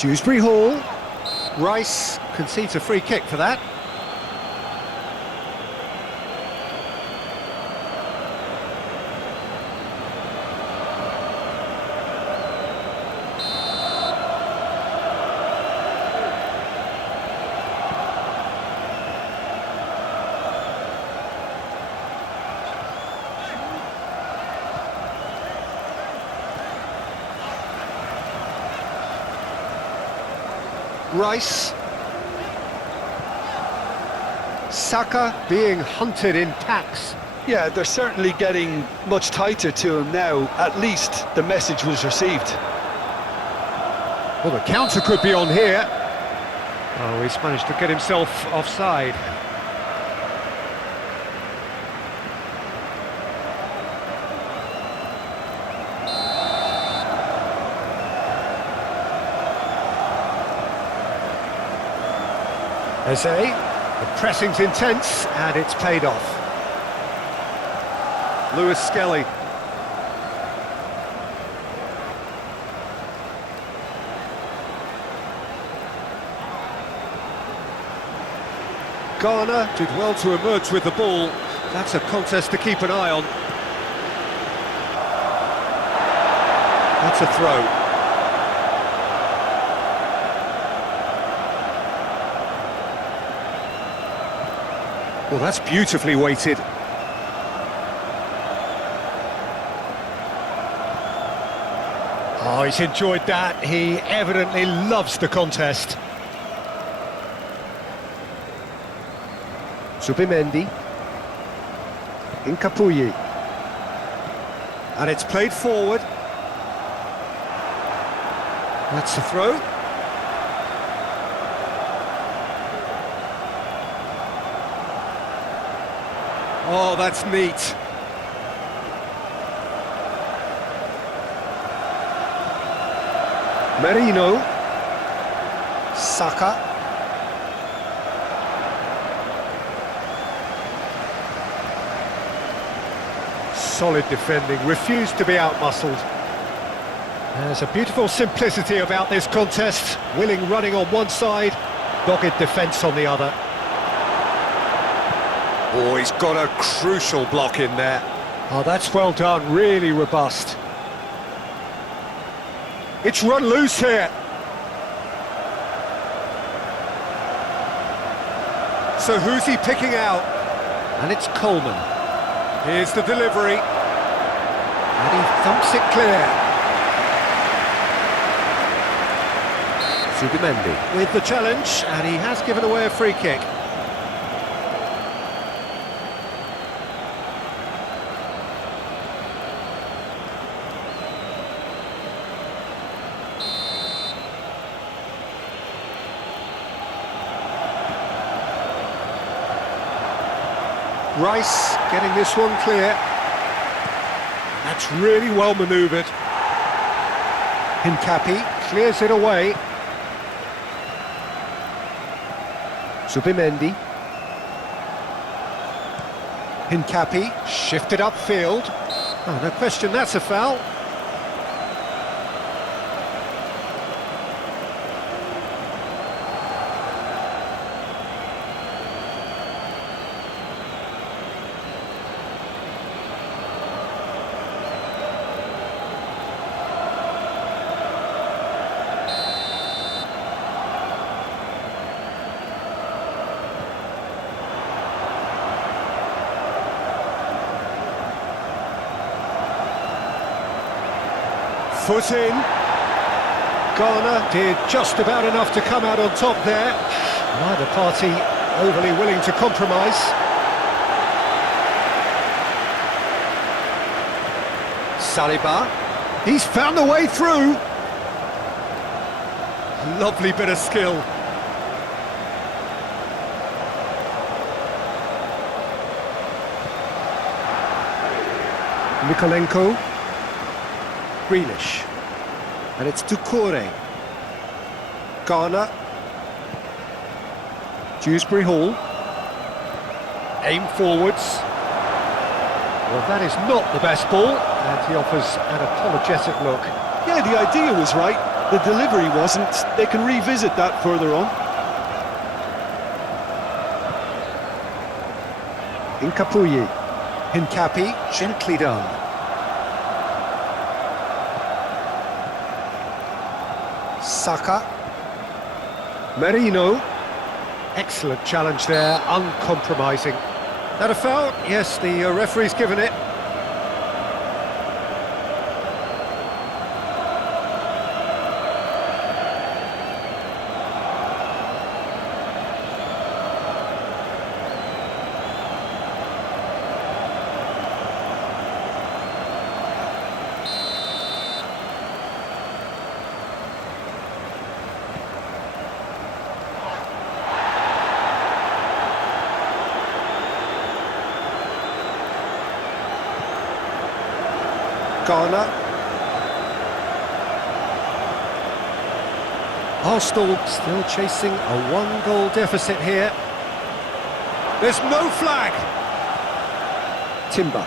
Dewsbury Hall. Rice concedes a free kick for that. Rice. Saka being hunted in packs. Yeah, they're certainly getting much tighter to him now. At least the message was received. Well, the counter could be on here. Oh, he's managed to get himself offside. Eze, the pressing's intense, and it's paid off. Lewis Skelly. Garner did well to emerge with the ball. That's a contest to keep an eye on. That's a throw. Well, that's beautifully weighted. Oh, he's enjoyed that. He evidently loves the contest. Zubimendi. Incapuyi. And it's played forward. That's the throw. Oh, that's neat. Merino. Saka. Solid defending, refused to be outmuscled. There's a beautiful simplicity about this contest. Willing running on one side, dogged defence on the other. Oh, he's got a crucial block in there. Oh, that's well done, really robust. It's run loose here. So who's he picking out? And it's Coleman. Here's the delivery. And he thumps it clear. Subimendi with the challenge, and he has given away a free kick. Rice getting this one clear. That's really well manoeuvred. Hincapi clears it away. Subimendi. Hincapi shifted upfield. Oh, no question, that's a foul. Foot in. Garner did just about enough to come out on top there. Neither party overly willing to compromise. Saliba. He's found the way through. Lovely bit of skill. Mikolenko. Grealish, and it's Doucouré. Garner. Dewsbury Hall. Aim forwards. Well, that is not the best ball, and he offers an apologetic look. Yeah, the idea was right, the delivery wasn't. They can revisit that further on. Hincapi. Hincapi, gently done. Saka. Merino. Excellent challenge there, uncompromising. That a foul? Yes, the referee's given it. Garner. Arsenal still chasing a one-goal deficit here. There's no flag. Timber.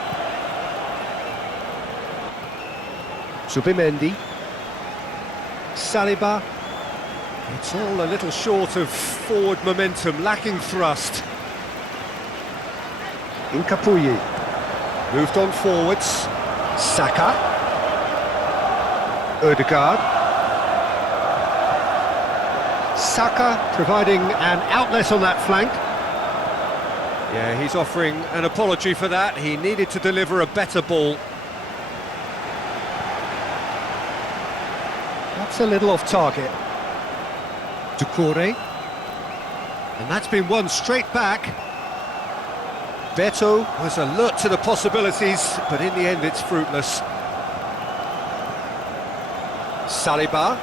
Subimendi. Saliba. It's all a little short of forward momentum, lacking thrust. Hincapi. Moved on forwards. Saka. Odegaard. Saka providing an outlet on that flank. Yeah, he's offering an apology for that. He needed to deliver a better ball. That's a little off target. Doucouré. And that's been won straight back. Beto was alert to the possibilities, but in the end it's fruitless. Saliba.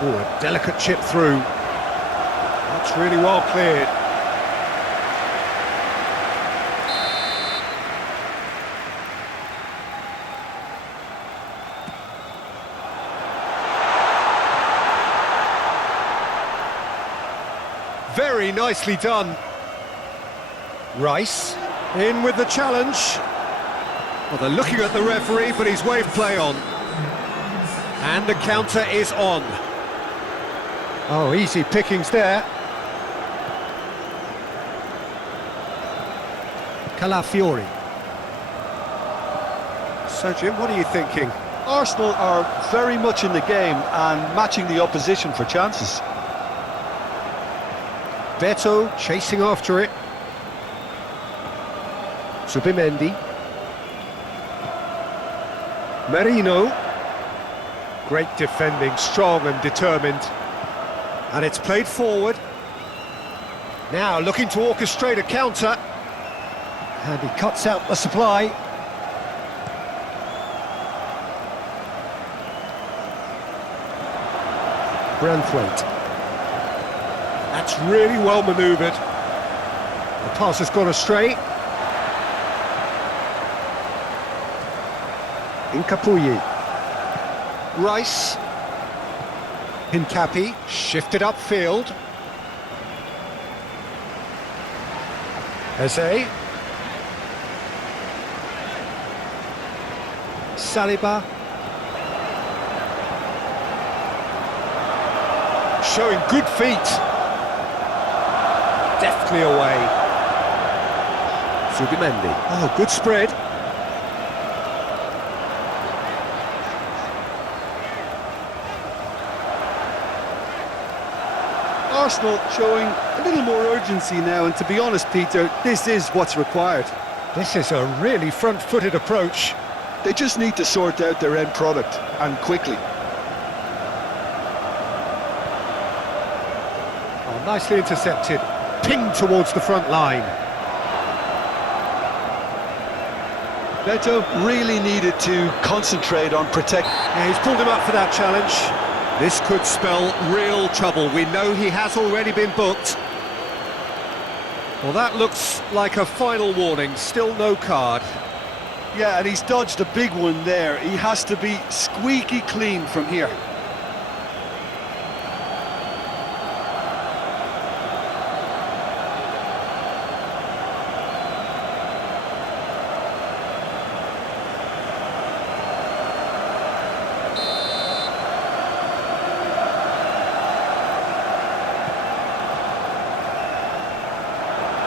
Oh, a delicate chip through. That's really well cleared. very nicely done. Rice, in with the challenge. Well, they're looking at the referee, but he's waved play on. And the counter is on. Oh, easy pickings there. Calafiori. So, Jim, what are you thinking? Arsenal are very much in the game and matching the opposition for chances. Beto chasing after it. Subimendi. Merino. Great defending, strong and determined. And it's played forward. Now looking to orchestrate a counter. And he cuts out the supply. Branthwaite. That's really well manoeuvred. The pass has gone astray. Incapuyi. Rice. Hincapi shifted upfield. Eze. Saliba. Showing good feet. Deftly away. Subimendi. Oh, good spread. Arsenal showing a little more urgency now, and to be honest, Peter, this is what's required. This is a really front-footed approach. They just need to sort out their end product, and quickly. Oh, nicely intercepted. Pinged towards the front line. Beto really needed to concentrate on protect. Yeah, he's pulled him up for that challenge. This could spell real trouble. We know he has already been booked. Well, that looks like a final warning. Still no card. Yeah, and he's dodged a big one there. He has to be squeaky clean from here.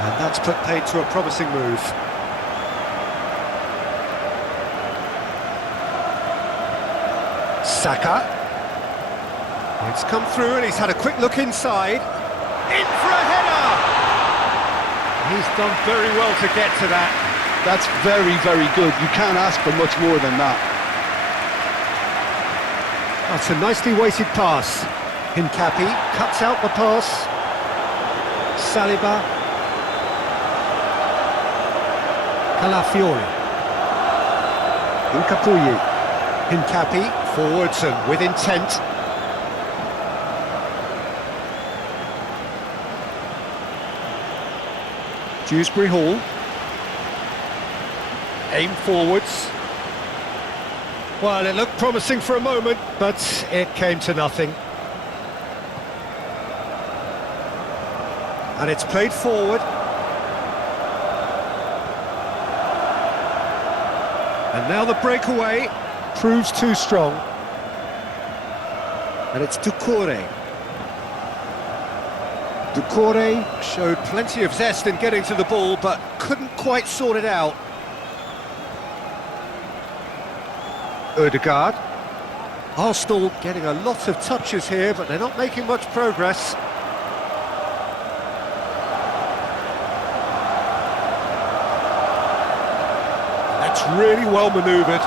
And that's put paid to a promising move. Saka. It's come through and he's had a quick look inside. In for a header! He's done very well to get to that. That's very, very good. You can't ask for much more than that. That's a nicely weighted pass. Hincapi cuts out the pass. Saliba. Calafiori. Incapuyi. Hincapi, forwards and with intent. Dewsbury Hall. Aim forwards. Well, it looked promising for a moment, but it came to nothing. And it's played forward. And now the breakaway proves too strong. And it's Doucouré. Doucouré showed plenty of zest in getting to the ball, but couldn't quite sort it out. Ødegaard. Arsenal getting a lot of touches here, but they're not making much progress. That's really well manoeuvred.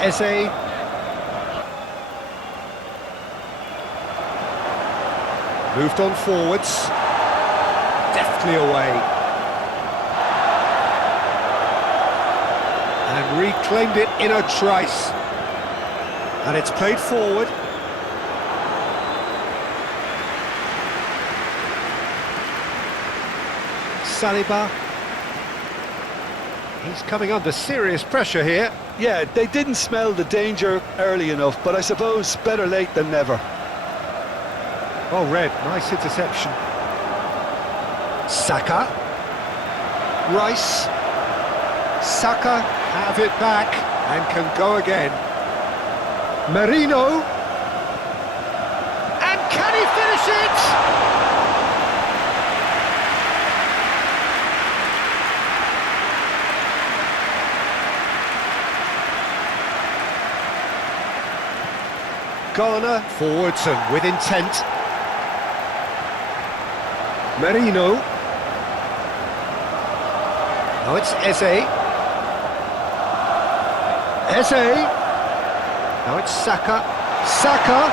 Eze. Moved on forwards. Deftly away. And reclaimed it in a trice. And it's played forward. Saliba. He's coming under serious pressure here. Yeah, they didn't smell the danger early enough, but I suppose better late than never. Well read, nice interception. Saka. Rice. Saka have it back and can go again. Merino. And can he finish it? Garner forwards and with intent. Merino. Now it's Eze. Eze. Now it's Saka. Saka.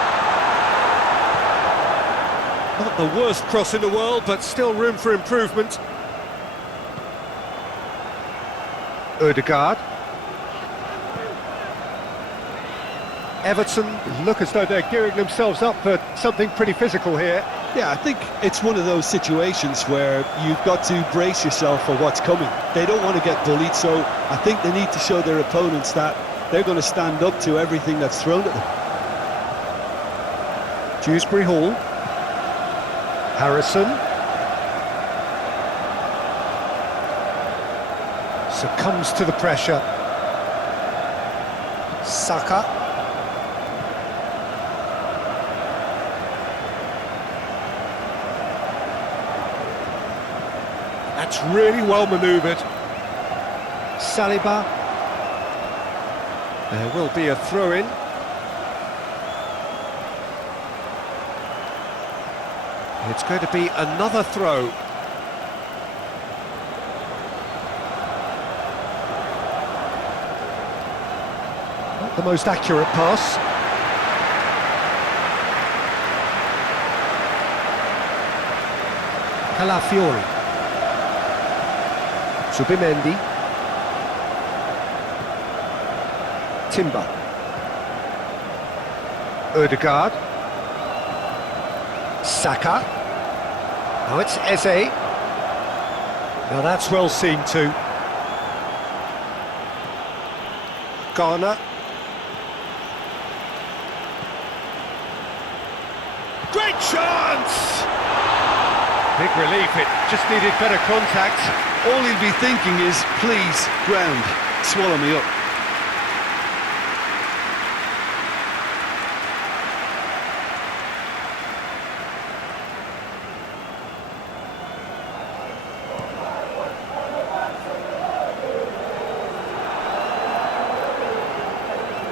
Not the worst cross in the world, but still room for improvement. Odegaard. Everton look as though they're gearing themselves up for something pretty physical here. Yeah, I think it's one of those situations where you've got to brace yourself for what's coming. They don't want to get bullied, so I think they need to show their opponents that they're going to stand up to everything that's thrown at them. Dewsbury Hall. Harrison. Succumbs to the pressure. Saka. That's really well manoeuvred. Saliba. There will be a throw-in. It's going to be another throw. Not the most accurate pass. Calafiori. Subimendi. Timber. Odegaard. Saka. Now it's Eze. Now that's well seen too. Garner. Great chance! Big relief, it just needed better contact. All he'll be thinking is, please, ground, swallow me up.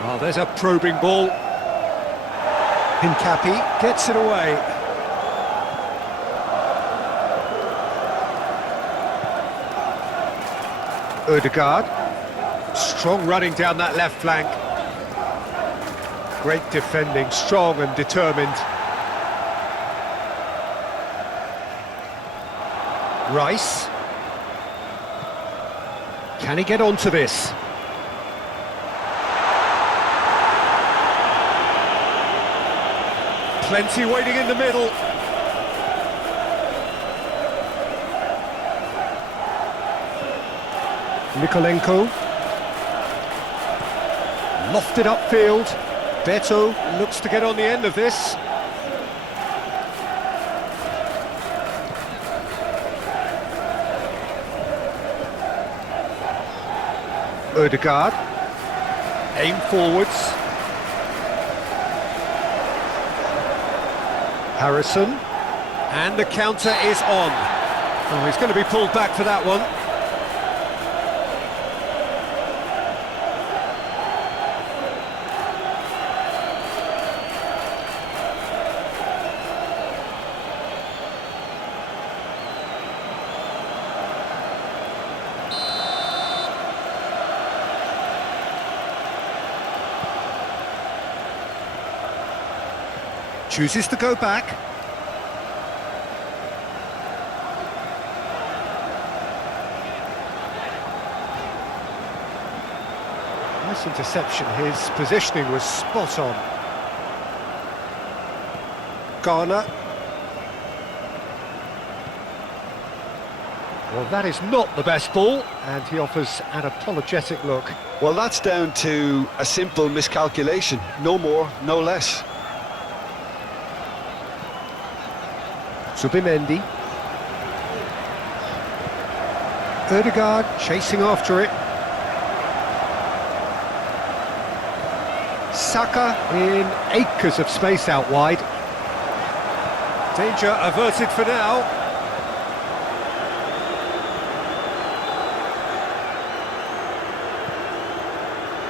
Oh, there's a probing ball. Hincapi gets it away. Odegaard. Strong running down that left flank. Great defending, strong and determined. Rice. Can he get onto this? Plenty waiting in the middle. Nikolenko. Lofted upfield. Beto looks to get on the end of this. Odegaard. Aim forwards. Harrison. And the counter is on. Oh, he's going to be pulled back for that one. Chooses to go back. Nice interception, his positioning was spot on. Garner. Well, that is not the best ball, and he offers an apologetic look. Well, that's down to a simple miscalculation. No more, no less. Zubimendi. Ødegaard chasing after it. Saka in acres of space out wide. Danger averted for now.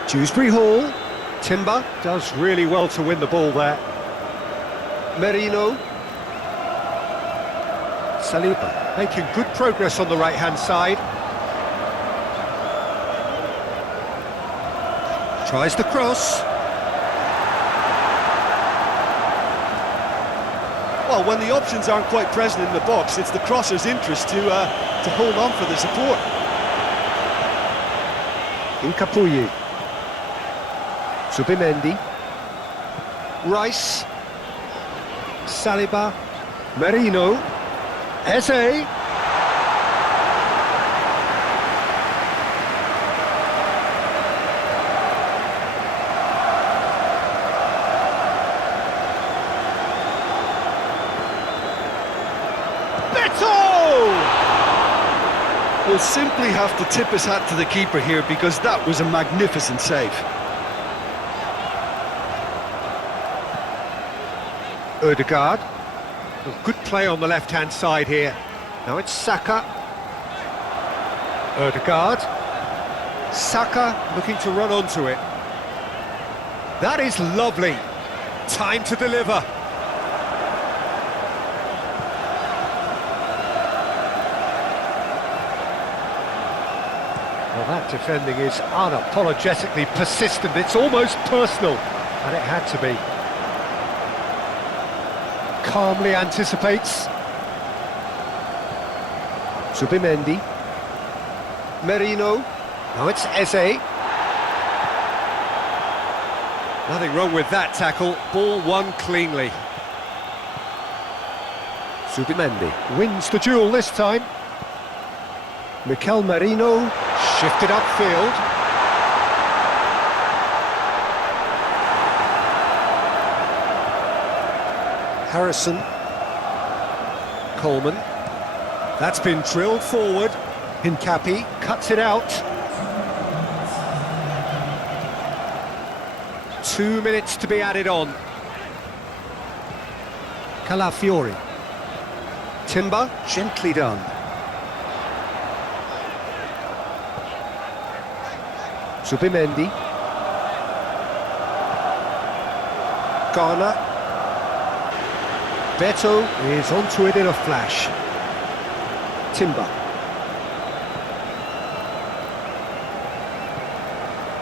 Dewsbury Hall. Timber does really well to win the ball there. Merino. Saliba making good progress on the right-hand side. Tries the cross. Well, when the options aren't quite present in the box, it's the crosser's interest to hold on for the support. Incapuyi. Zubimendi. Rice. Saliba. Merino. Eze. Will simply have to tip his hat to the keeper here because that was a magnificent save. Ødegaard. Good play on the left-hand side here. Now it's Saka. Ødegaard. Saka looking to run onto it. That is lovely. Time to deliver. Well, that defending is unapologetically persistent. It's almost personal, and it had to be. Calmly anticipates. Zubimendi. Merino. Now it's Eze. Nothing wrong with that tackle. Ball won cleanly. Zubimendi wins the duel this time. Mikel Merino shifted upfield. Harrison. Coleman. That's been drilled forward. Hincapi cuts it out. 2 minutes to be added on. Calafiori. Timber, gently done. Zubimendi. Garner. Beto is onto it in a flash. Timber.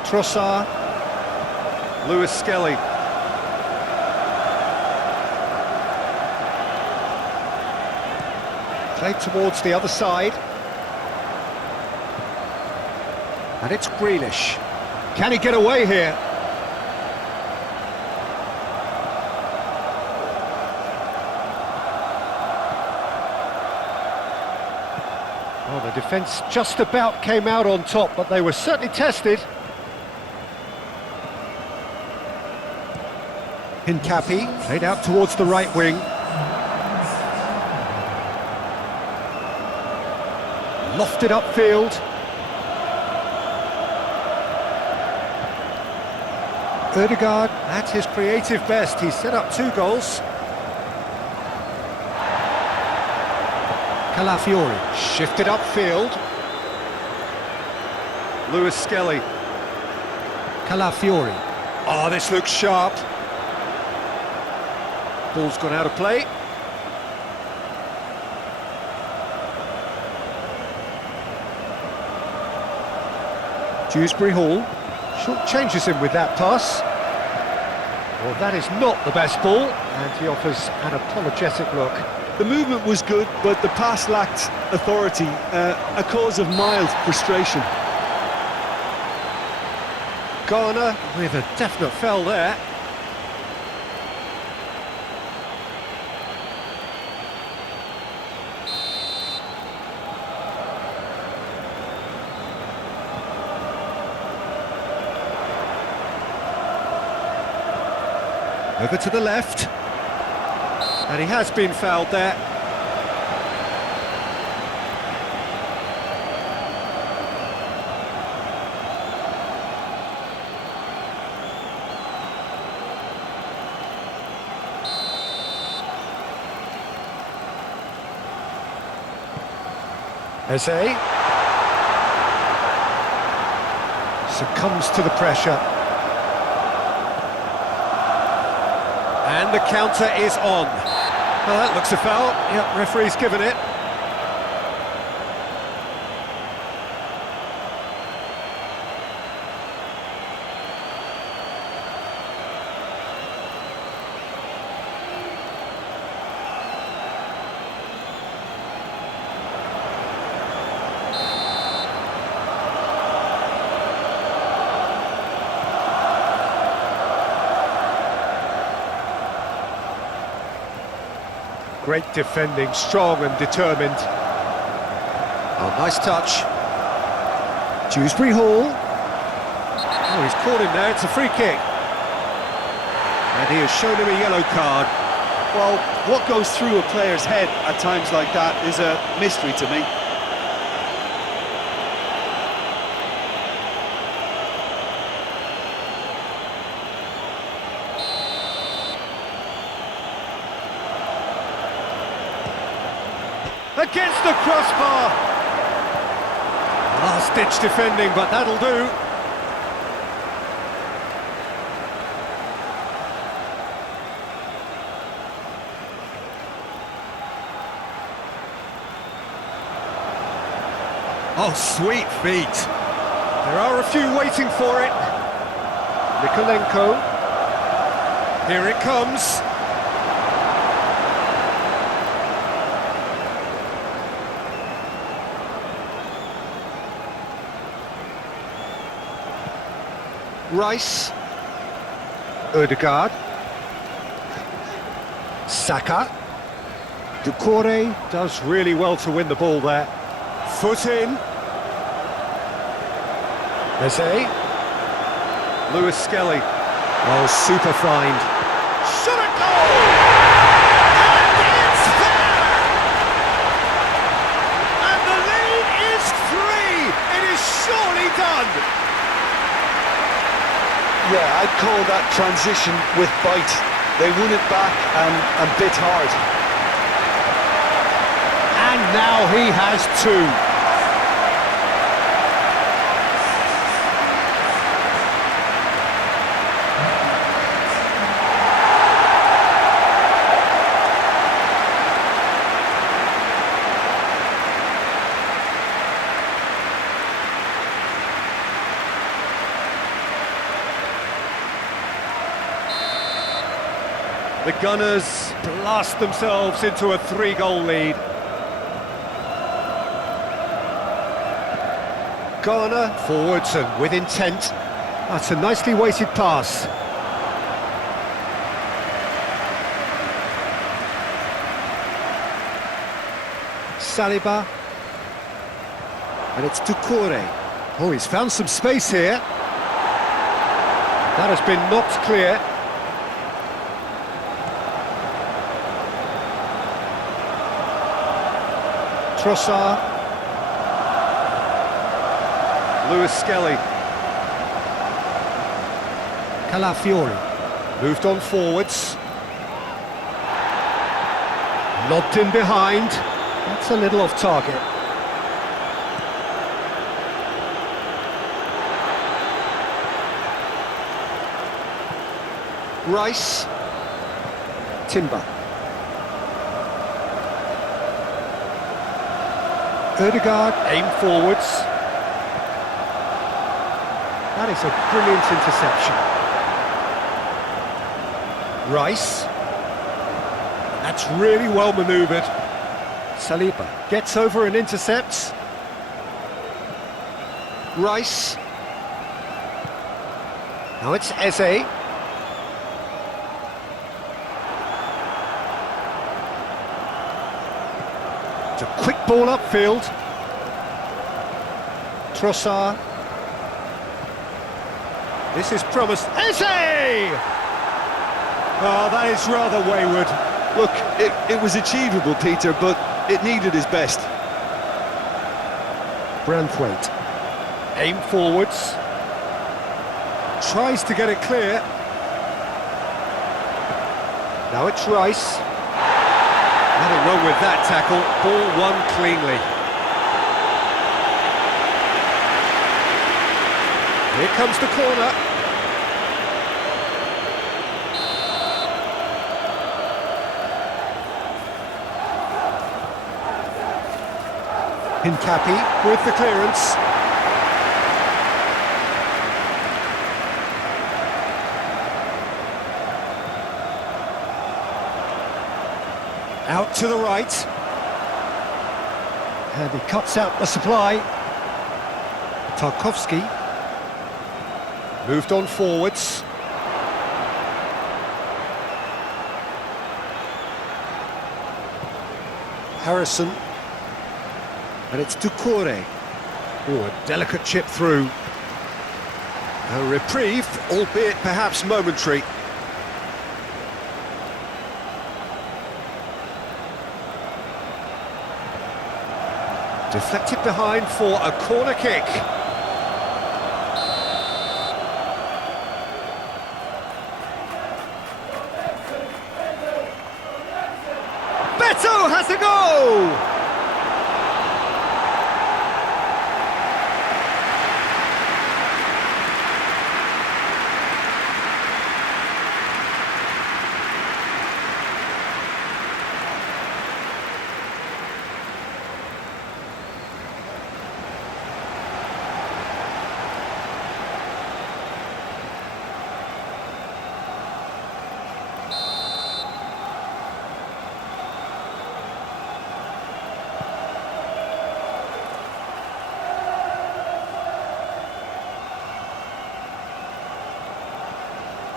Trossard. Lewis Skelly. Played towards the other side. And it's Grealish. Can he get away here? Well, the defence just about came out on top, but they were certainly tested. Hincapi played out towards the right wing. Lofted upfield. Ødegaard at his creative best. He's set up 2 goals. Calafiori shifted upfield. Lewis Skelly. Calafiori. Oh, this looks sharp. Ball's gone out of play. Dewsbury Hall short changes him with that pass. Well, that is not the best ball, and he offers an apologetic look. The movement was good, but the pass lacked authority, a cause of mild frustration. Garner with a definite foul there. Over to the left. And he has been fouled there. Eze succumbs to the pressure. And the counter is on. Well, that looks a foul. Yep, referee's given it. Great defending, strong and determined. Oh, nice touch. Dewsbury Hall. Oh, he's caught him there, it's a free kick. And he has shown him a yellow card. Well, what goes through a player's head at times like that is a mystery to me. Against the crossbar. Last-ditch defending, but that'll do. Oh, sweet feet. There are a few waiting for it. Mikolenko. Here it comes. Rice, Ødegaard, Saka, Doucouré does really well to win the ball there. Foot in. Eze. Lewis Skelly. Oh, super find. Shot at goal! And it's there! And the lead is 3! It is surely done! Yeah, I'd call that transition with bite. They won it back and bit hard. And now he has 2. The Gunners blast themselves into a 3-goal lead. Garner forwards and with intent. That's a nicely weighted pass. Saliba. And it's Doucouré. Oh, he's found some space here. That has been knocked clear. Trossard. Lewis Skelly. Calafiori. Moved on forwards. Lobbed in behind. That's a little off target. Rice. Timber. Ødegaard, aim forwards. That is a brilliant interception. Rice. That's really well manoeuvred. Saliba gets over and intercepts. Rice. Now it's Eze. It's a quick ball upfield. Trossard. This is promised. Eze! Oh, that is rather wayward. Look, it was achievable, Peter, but it needed his best. Branthwaite. Aim forwards. Tries to get it clear. Now it's Rice. Nothing wrong with that tackle. Ball won cleanly. Here comes the corner. Hincapi with the clearance. Out to the right. And he cuts out the supply. Tarkovsky moved on forwards. Harrison. And it's Doucouré. Oh, a delicate chip through. A reprieve, albeit perhaps momentary. Deflected behind for a corner kick. Beto has a goal!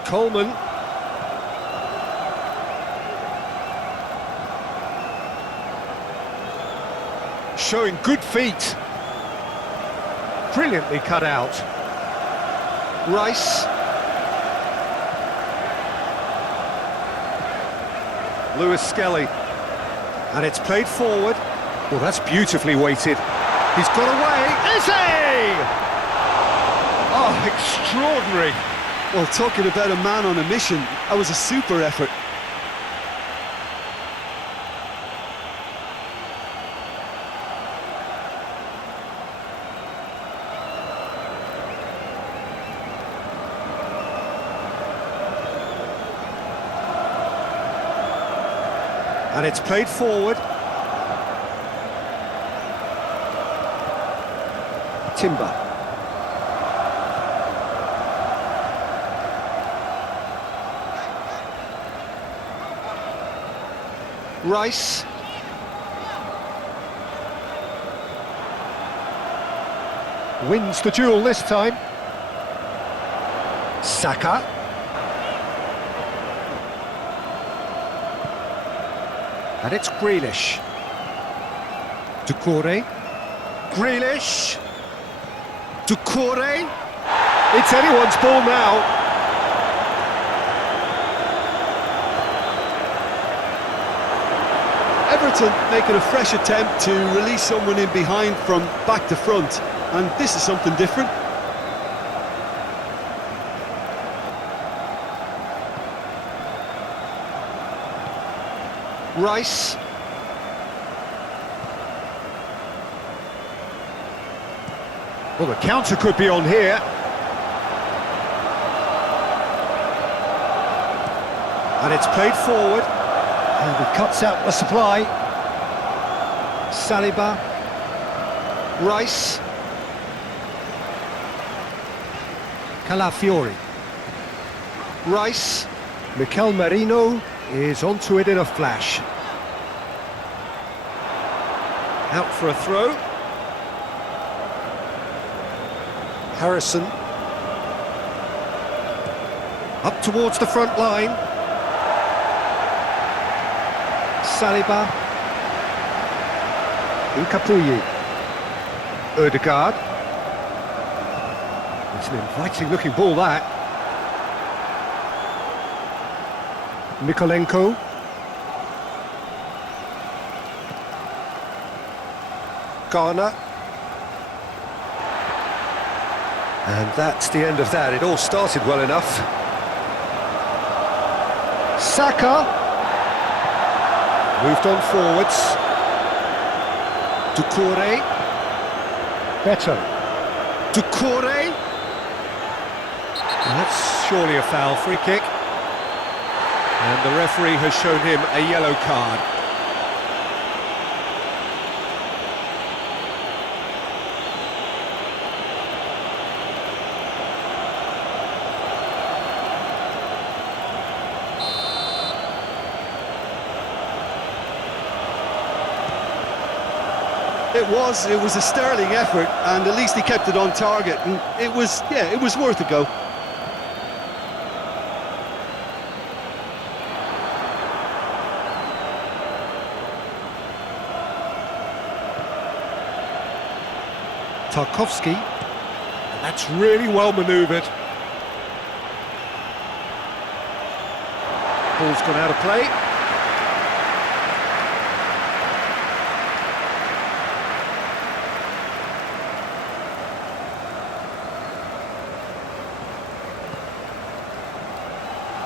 Coleman. Showing good feet. Brilliantly cut out. Rice. Lewis Skelly. And it's played forward. Well, that's beautifully weighted. He's got away. Eze! Oh, extraordinary. Well, talking about a man on a mission, that was a super effort. And it's played forward. Timber. Rice. Wins the duel this time. Saka. And it's Grealish. Doucouré. Grealish. Doucouré. It's anyone's ball now. Everton making a fresh attempt to release someone in behind from back to front, and this is something different. Rice. Well, the counter could be on here. And it's played forward. And he cuts out the supply. Saliba. Rice. Calafiori. Rice. Mikel Merino is onto it in a flash. Out for a throw. Harrison. Up towards the front line. Saliba. Nkapuyi. Ødegaard. It's an inviting looking ball, that. Mikolenko. Garner. And that's the end of that. It all started well enough. Saka. Moved on forwards. Doucouré. Beto. Doucouré. That's surely a foul, free kick. And the referee has shown him a yellow card. It was a sterling effort, and at least he kept it on target, and it was worth a go. Tarkowski, and that's really well manoeuvred. Ball's gone out of play.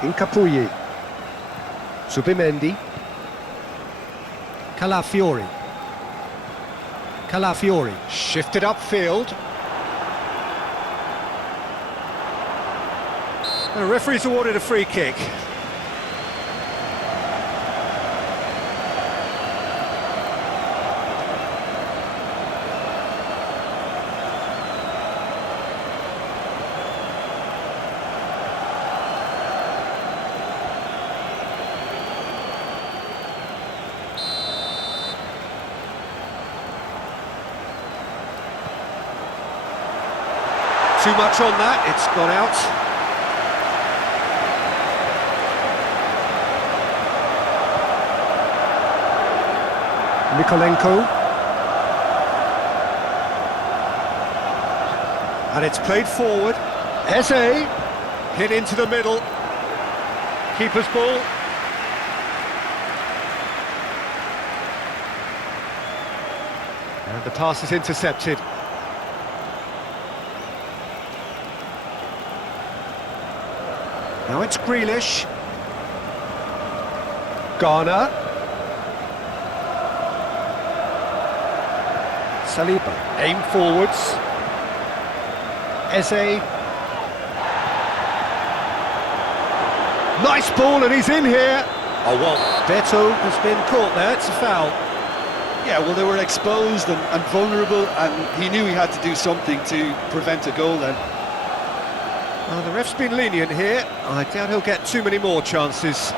Incapuyi, Subimendi, Calafiori, shifted upfield. And the referee's awarded a free kick. Too much on that, it's gone out. Nikolenko. And it's played forward. Eze hit into the middle. Keeper's ball. And the pass is intercepted. Now it's Grealish. Garner. Saliba. Aim forwards. Eze. Nice ball, and he's in here. Oh, well, Beto has been caught there. It's a foul. Yeah, well, they were exposed and vulnerable, and he knew he had to do something to prevent a goal then. Well, the ref's been lenient here. I doubt he'll get too many more chances.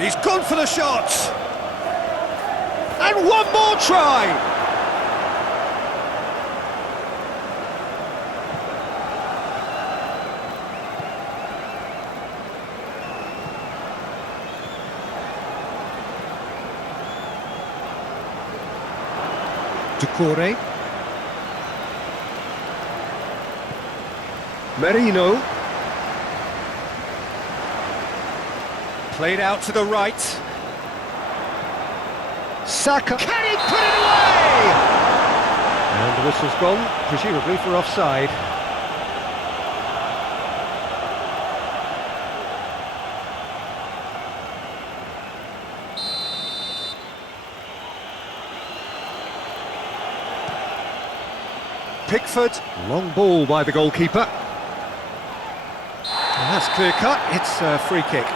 He's gone for the shot. And one more try. Ducore. Merino. Played out to the right. Saka. Can he put it away? And the whistle's gone, presumably for offside. Pickford, long ball by the goalkeeper. And that's clear cut, it's a free kick.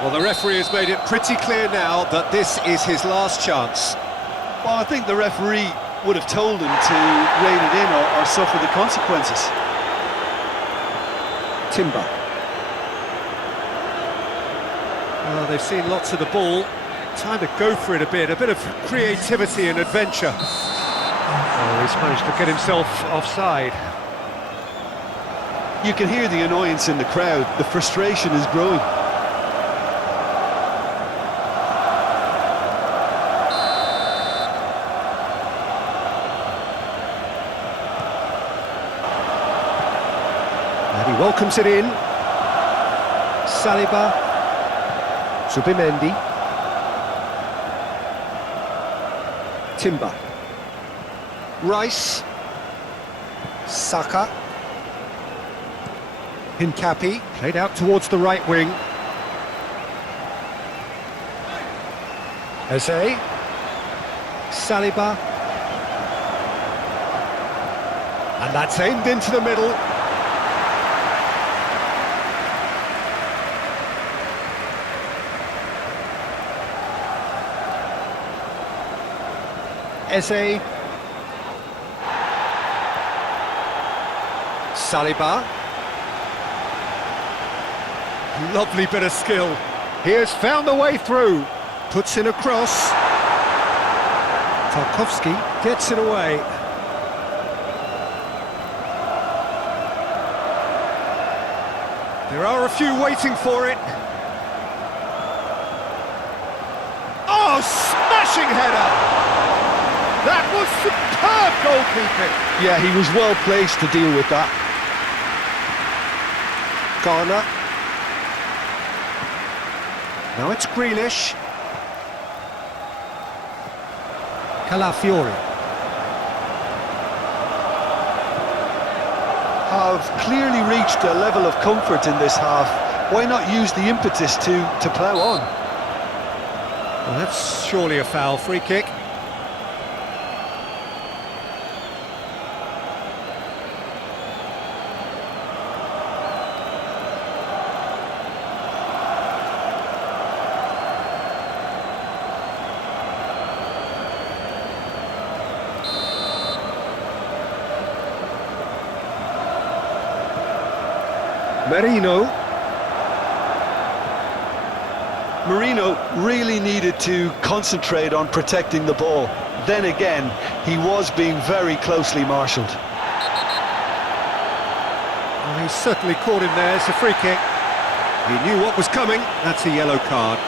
Well, the referee has made it pretty clear now that this is his last chance. Well, I think the referee would have told him to rein it in or suffer the consequences. Timber. Well, they've seen lots of the ball. Time to go for it a bit of creativity and adventure. Oh, he's managed to get himself offside. You can hear the annoyance in the crowd. The frustration is growing. And he welcomes it in. Saliba. Zubimendi. Timber. Rice. Saka. Hincapi. Played out towards the right wing. Eze. Saliba. And that's aimed into the middle. Eze. Saliba. Lovely bit of skill. He has found a way through. Puts in a cross. Tarkowski gets it away. There are a few waiting for it. Oh, smashing header! That was superb goalkeeping. Yeah, he was well placed to deal with that. Garner. Now it's Grealish. Calafiori. Have clearly reached a level of comfort in this half. Why not use the impetus to plough on? Well, that's surely a foul. Free kick. Marino really needed to concentrate on protecting the ball. Then again, he was being very closely marshalled. Well, he certainly caught him there. It's a free kick. He knew what was coming. That's a yellow card.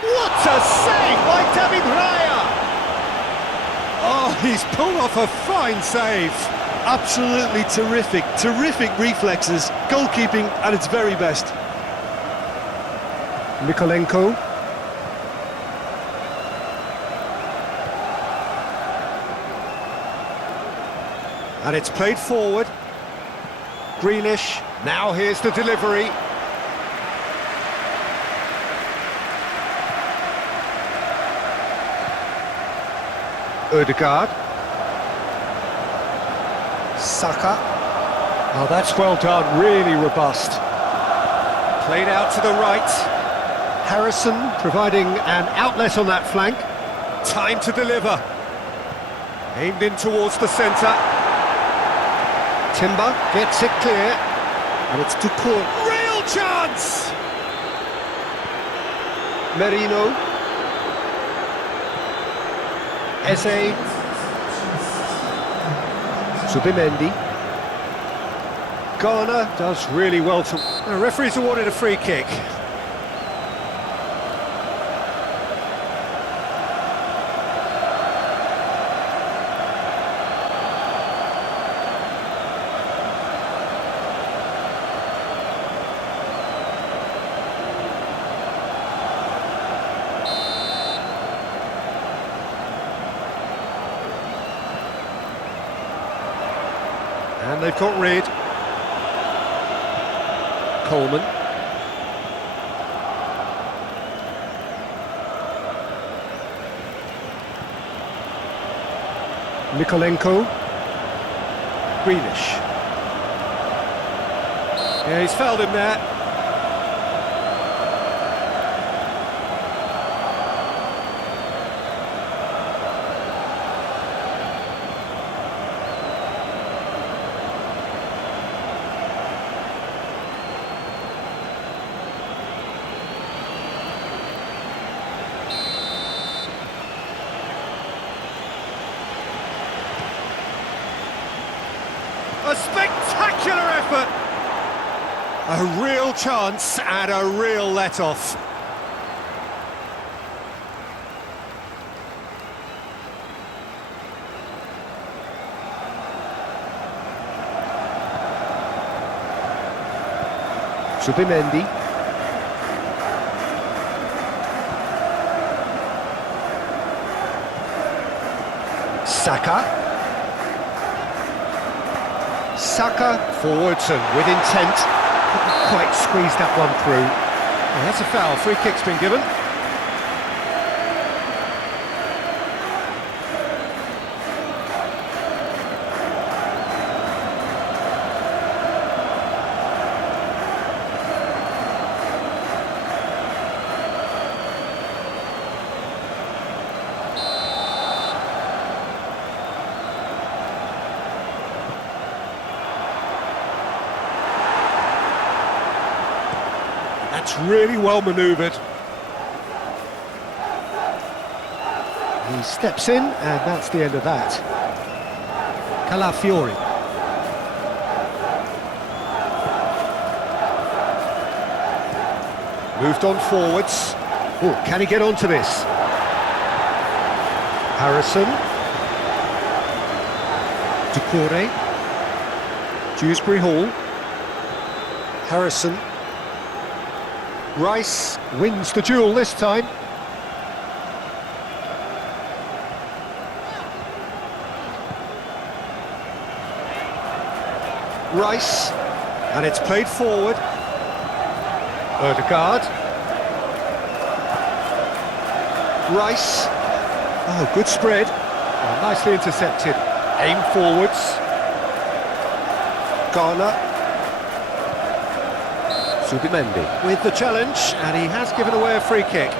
What a save by David Raya! Oh, he's pulled off a fine save. Absolutely terrific, terrific reflexes, goalkeeping at its very best. Mikolenko. And it's played forward. Grealish. Now here's the delivery. Ødegaard. Saka. Oh, that's well done, really robust. Played out to the right. Harrison providing an outlet on that flank. Time to deliver. Aimed in towards the centre. Timber gets it clear. And it's Ducour. Real chance! Merino. Eze. Zubimendi. Garner does really well to... The referee's awarded a free kick. And they've got rid. Coleman. Mikolenko. Grealish. Yeah, he's fouled him there. A spectacular effort! A real chance and a real let-off. Subimendi. Saka. Saka forwards and with intent. Couldn't quite squeeze that one through. Oh, that's a foul. Free kick's been given. That's really well manoeuvred. He steps in, and that's the end of that. Calafiori. Moved on forwards. Oh, can he get onto this? Harrison. Doucouré. Dewsbury Hall. Harrison. Rice wins the duel this time. Rice, and it's played forward. Ødegaard. Rice. Oh, good spread. Oh, nicely intercepted. Aim forwards. Garner. Subimendi with the challenge, and he has given away a free kick.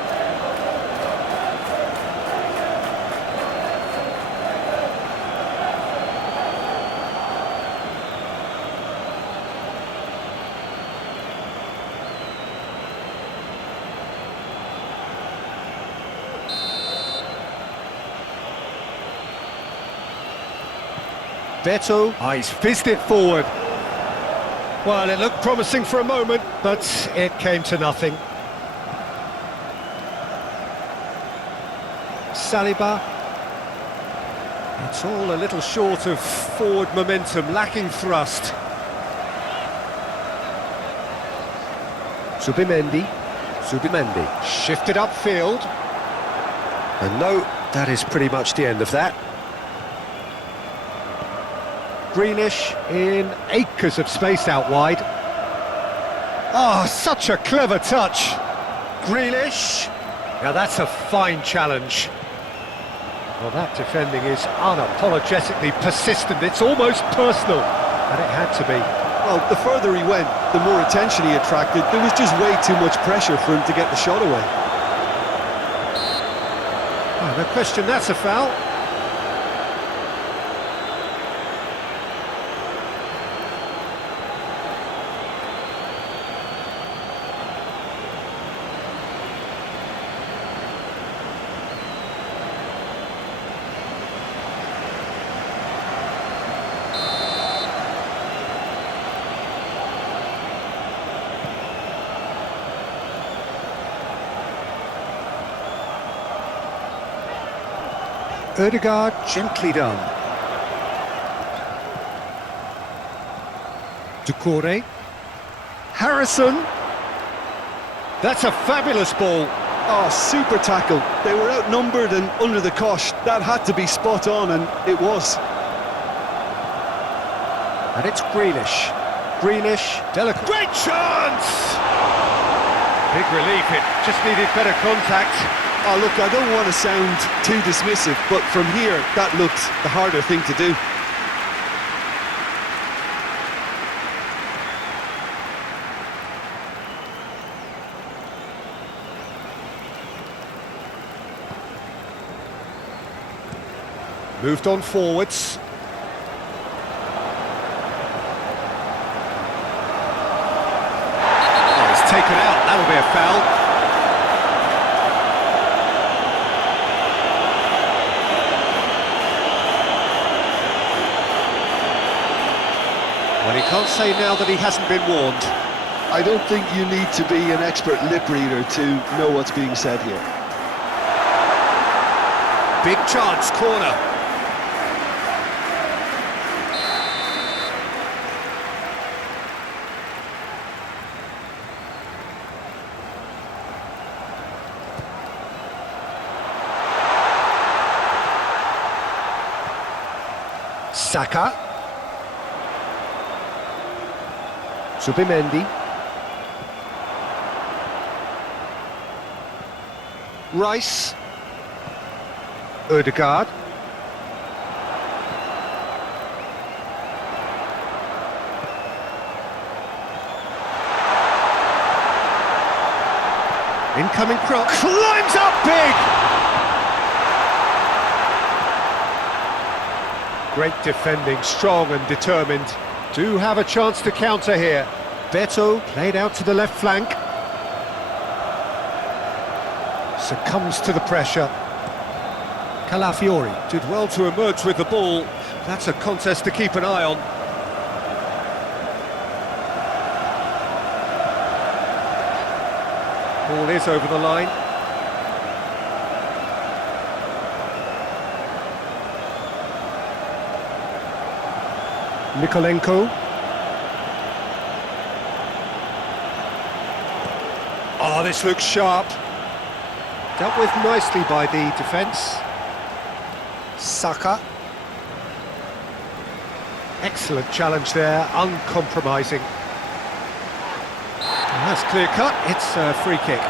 Beto, he's fizzed it forward. Well, it looked promising for a moment, but it came to nothing. Saliba. It's all a little short of forward momentum, lacking thrust. Subimendi. Shifted upfield. And no, that is pretty much the end of that. Greenish in acres of space out wide. Oh, such a clever touch. Grealish. Now that's a fine challenge. Well, that defending is unapologetically persistent. It's almost personal, and it had to be. Well, the further he went, the more attention he attracted. There was just way too much pressure for him to get the shot away. Oh, no question, that's a foul. Ødegaard, gently done. Doucouré. Harrison. That's a fabulous ball. Oh, super tackle. They were outnumbered and under the cosh. That had to be spot on, and it was. And it's Grealish. Delicate. Great chance! Big relief, it just needed better contact. Oh, look, I don't want to sound too dismissive, but from here, that looked the harder thing to do. Moved on forwards. Oh, it's taken out, that'll be a foul. Well, he can't say now that he hasn't been warned. I don't think you need to be an expert lip reader to know what's being said here. Big chance, corner. Saka. Subimendi. Rice. Ødegaard. Incoming cross. Climbs up big! Great defending, strong and determined. Do have a chance to counter here. Beto played out to the left flank. Succumbs to the pressure. Calafiori did well to emerge with the ball. That's a contest to keep an eye on. Ball is over the line. Nikolenko. Oh, this looks sharp. Dealt with nicely by the defence. Saka. Excellent challenge there, uncompromising. And that's clear cut, it's a free kick.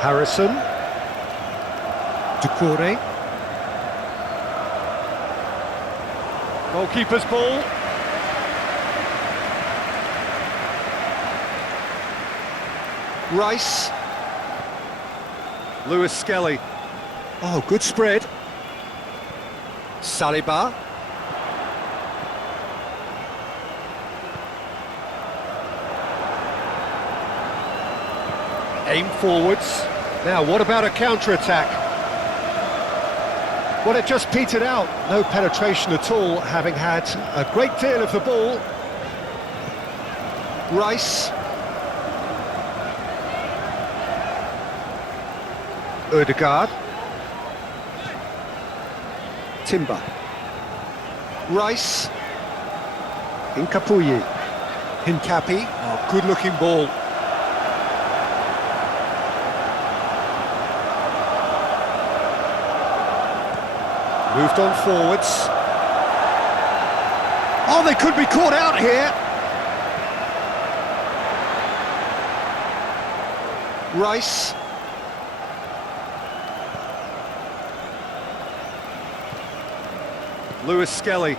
Harrison. Doucouré. Goalkeeper's ball. Rice. Lewis Skelly. Oh, good spread. Saliba. Aim forwards. Now, what about a counter-attack? Well, it just petered out. No penetration at all, having had a great deal of the ball. Rice. Ødegaard. Timber. Rice. Hincapié. Hincapi. Oh, good-looking ball. Moved on forwards. Oh, they could be caught out here. Rice. Lewis Skelly.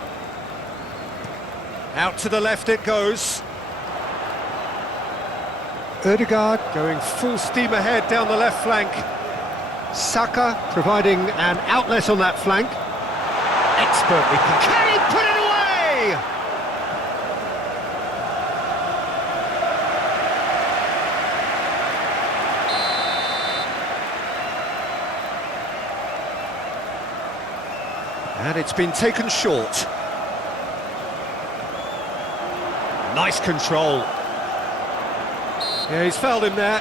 Out to the left it goes. Ødegaard going full steam ahead down the left flank. Saka providing an outlet on that flank. Expertly. Can he put it away? And it's been taken short. Nice control. Yeah, he's fouled him there.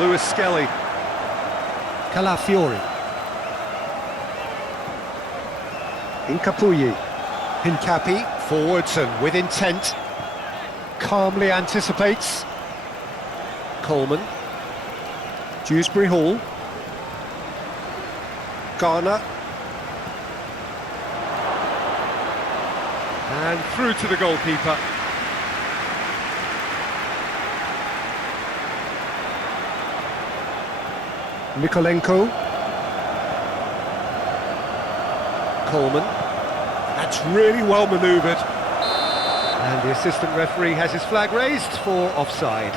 Lewis Skelly. Calafiori. Hincapié. Hincapi, forwards and with intent. Calmly anticipates. Coleman. Dewsbury Hall. Garner. And through to the goalkeeper. Mikolenko. Coleman. That's really well manoeuvred. And the assistant referee has his flag raised for offside.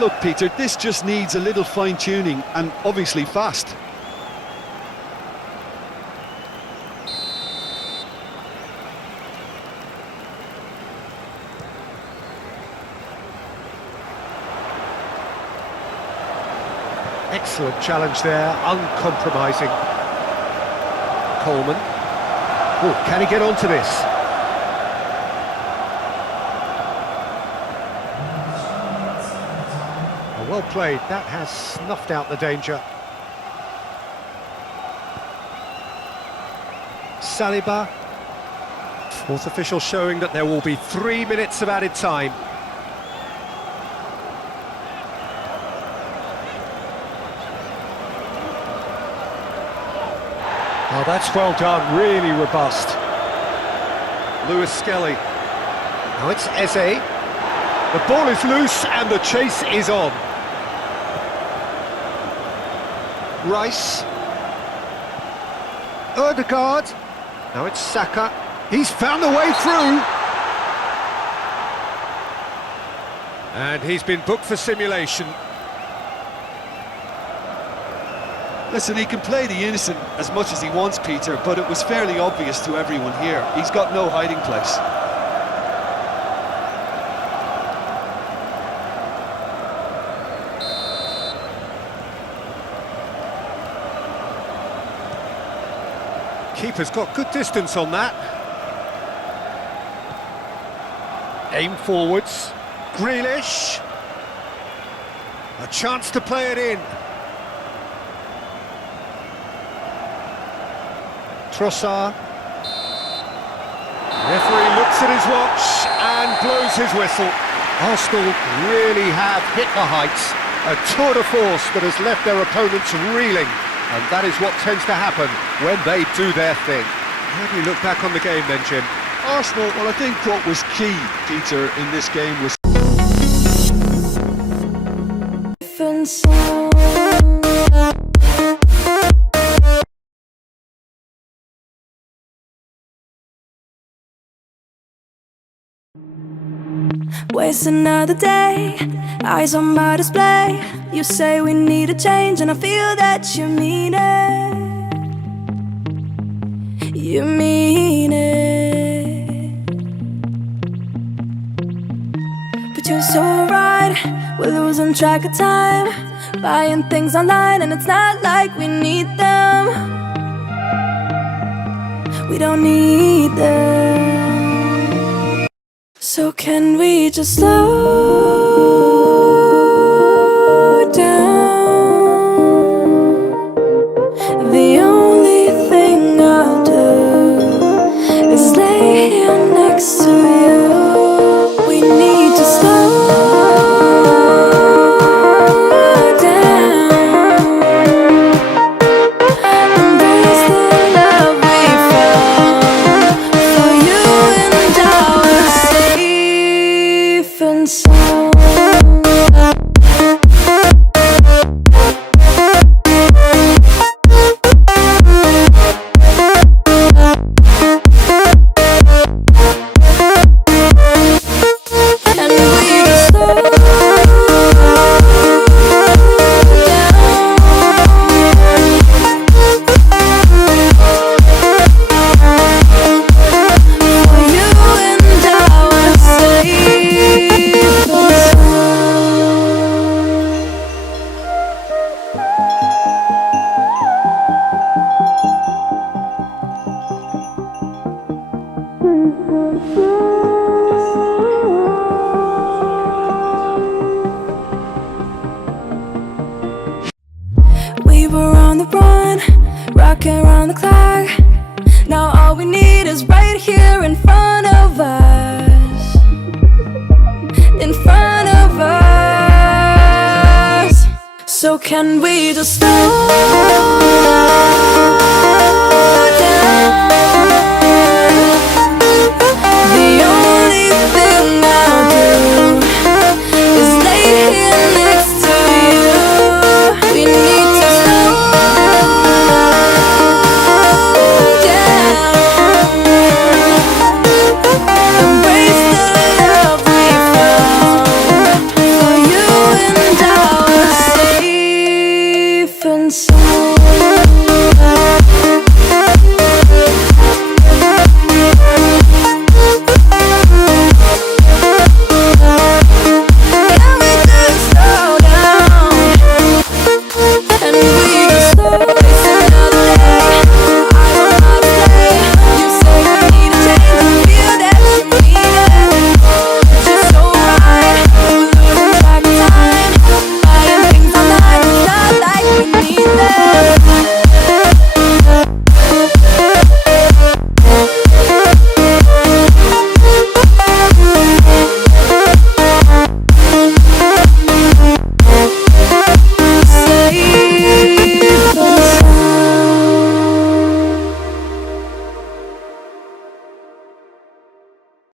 Look, Peter, this just needs a little fine-tuning and obviously fast. Excellent challenge there, uncompromising. Coleman. Oh, can he get onto this? Oh, well played, that has snuffed out the danger. Saliba. Fourth official showing that there will be 3 minutes of added time. Oh, that's well done, really robust. Lewis Skelly. Now it's Eze. The ball is loose and the chase is on. Rice. Ødegaard. Now it's Saka. He's found the way through. And he's been booked for simulation. Listen, he can play the innocent as much as he wants, Peter, but it was fairly obvious to everyone here. He's got no hiding place. Keeper's got good distance on that. Aim forwards. Grealish. A chance to play it in. Trossard. Referee looks at his watch and blows his whistle. Arsenal really have hit the heights. A tour de force that has left their opponents reeling. And that is what tends to happen when they do their thing. How do you look back on the game then, Jim? Arsenal, well, I think what was key, Peter, in this game was... Waste another day, eyes on my display. You say we need a change and I feel that you mean it. You mean it. But you're so right, we're losing track of time. Buying things online and it's not like we need them. We don't need them. So can we just slow down? The only thing I'll do is lay here next to you. We need to slow down. Embrace the love we found. For you and I were safe and sound. We were on the run, rocking around the clock. Now all we need is right here in front of us. In front of us. So can we just slow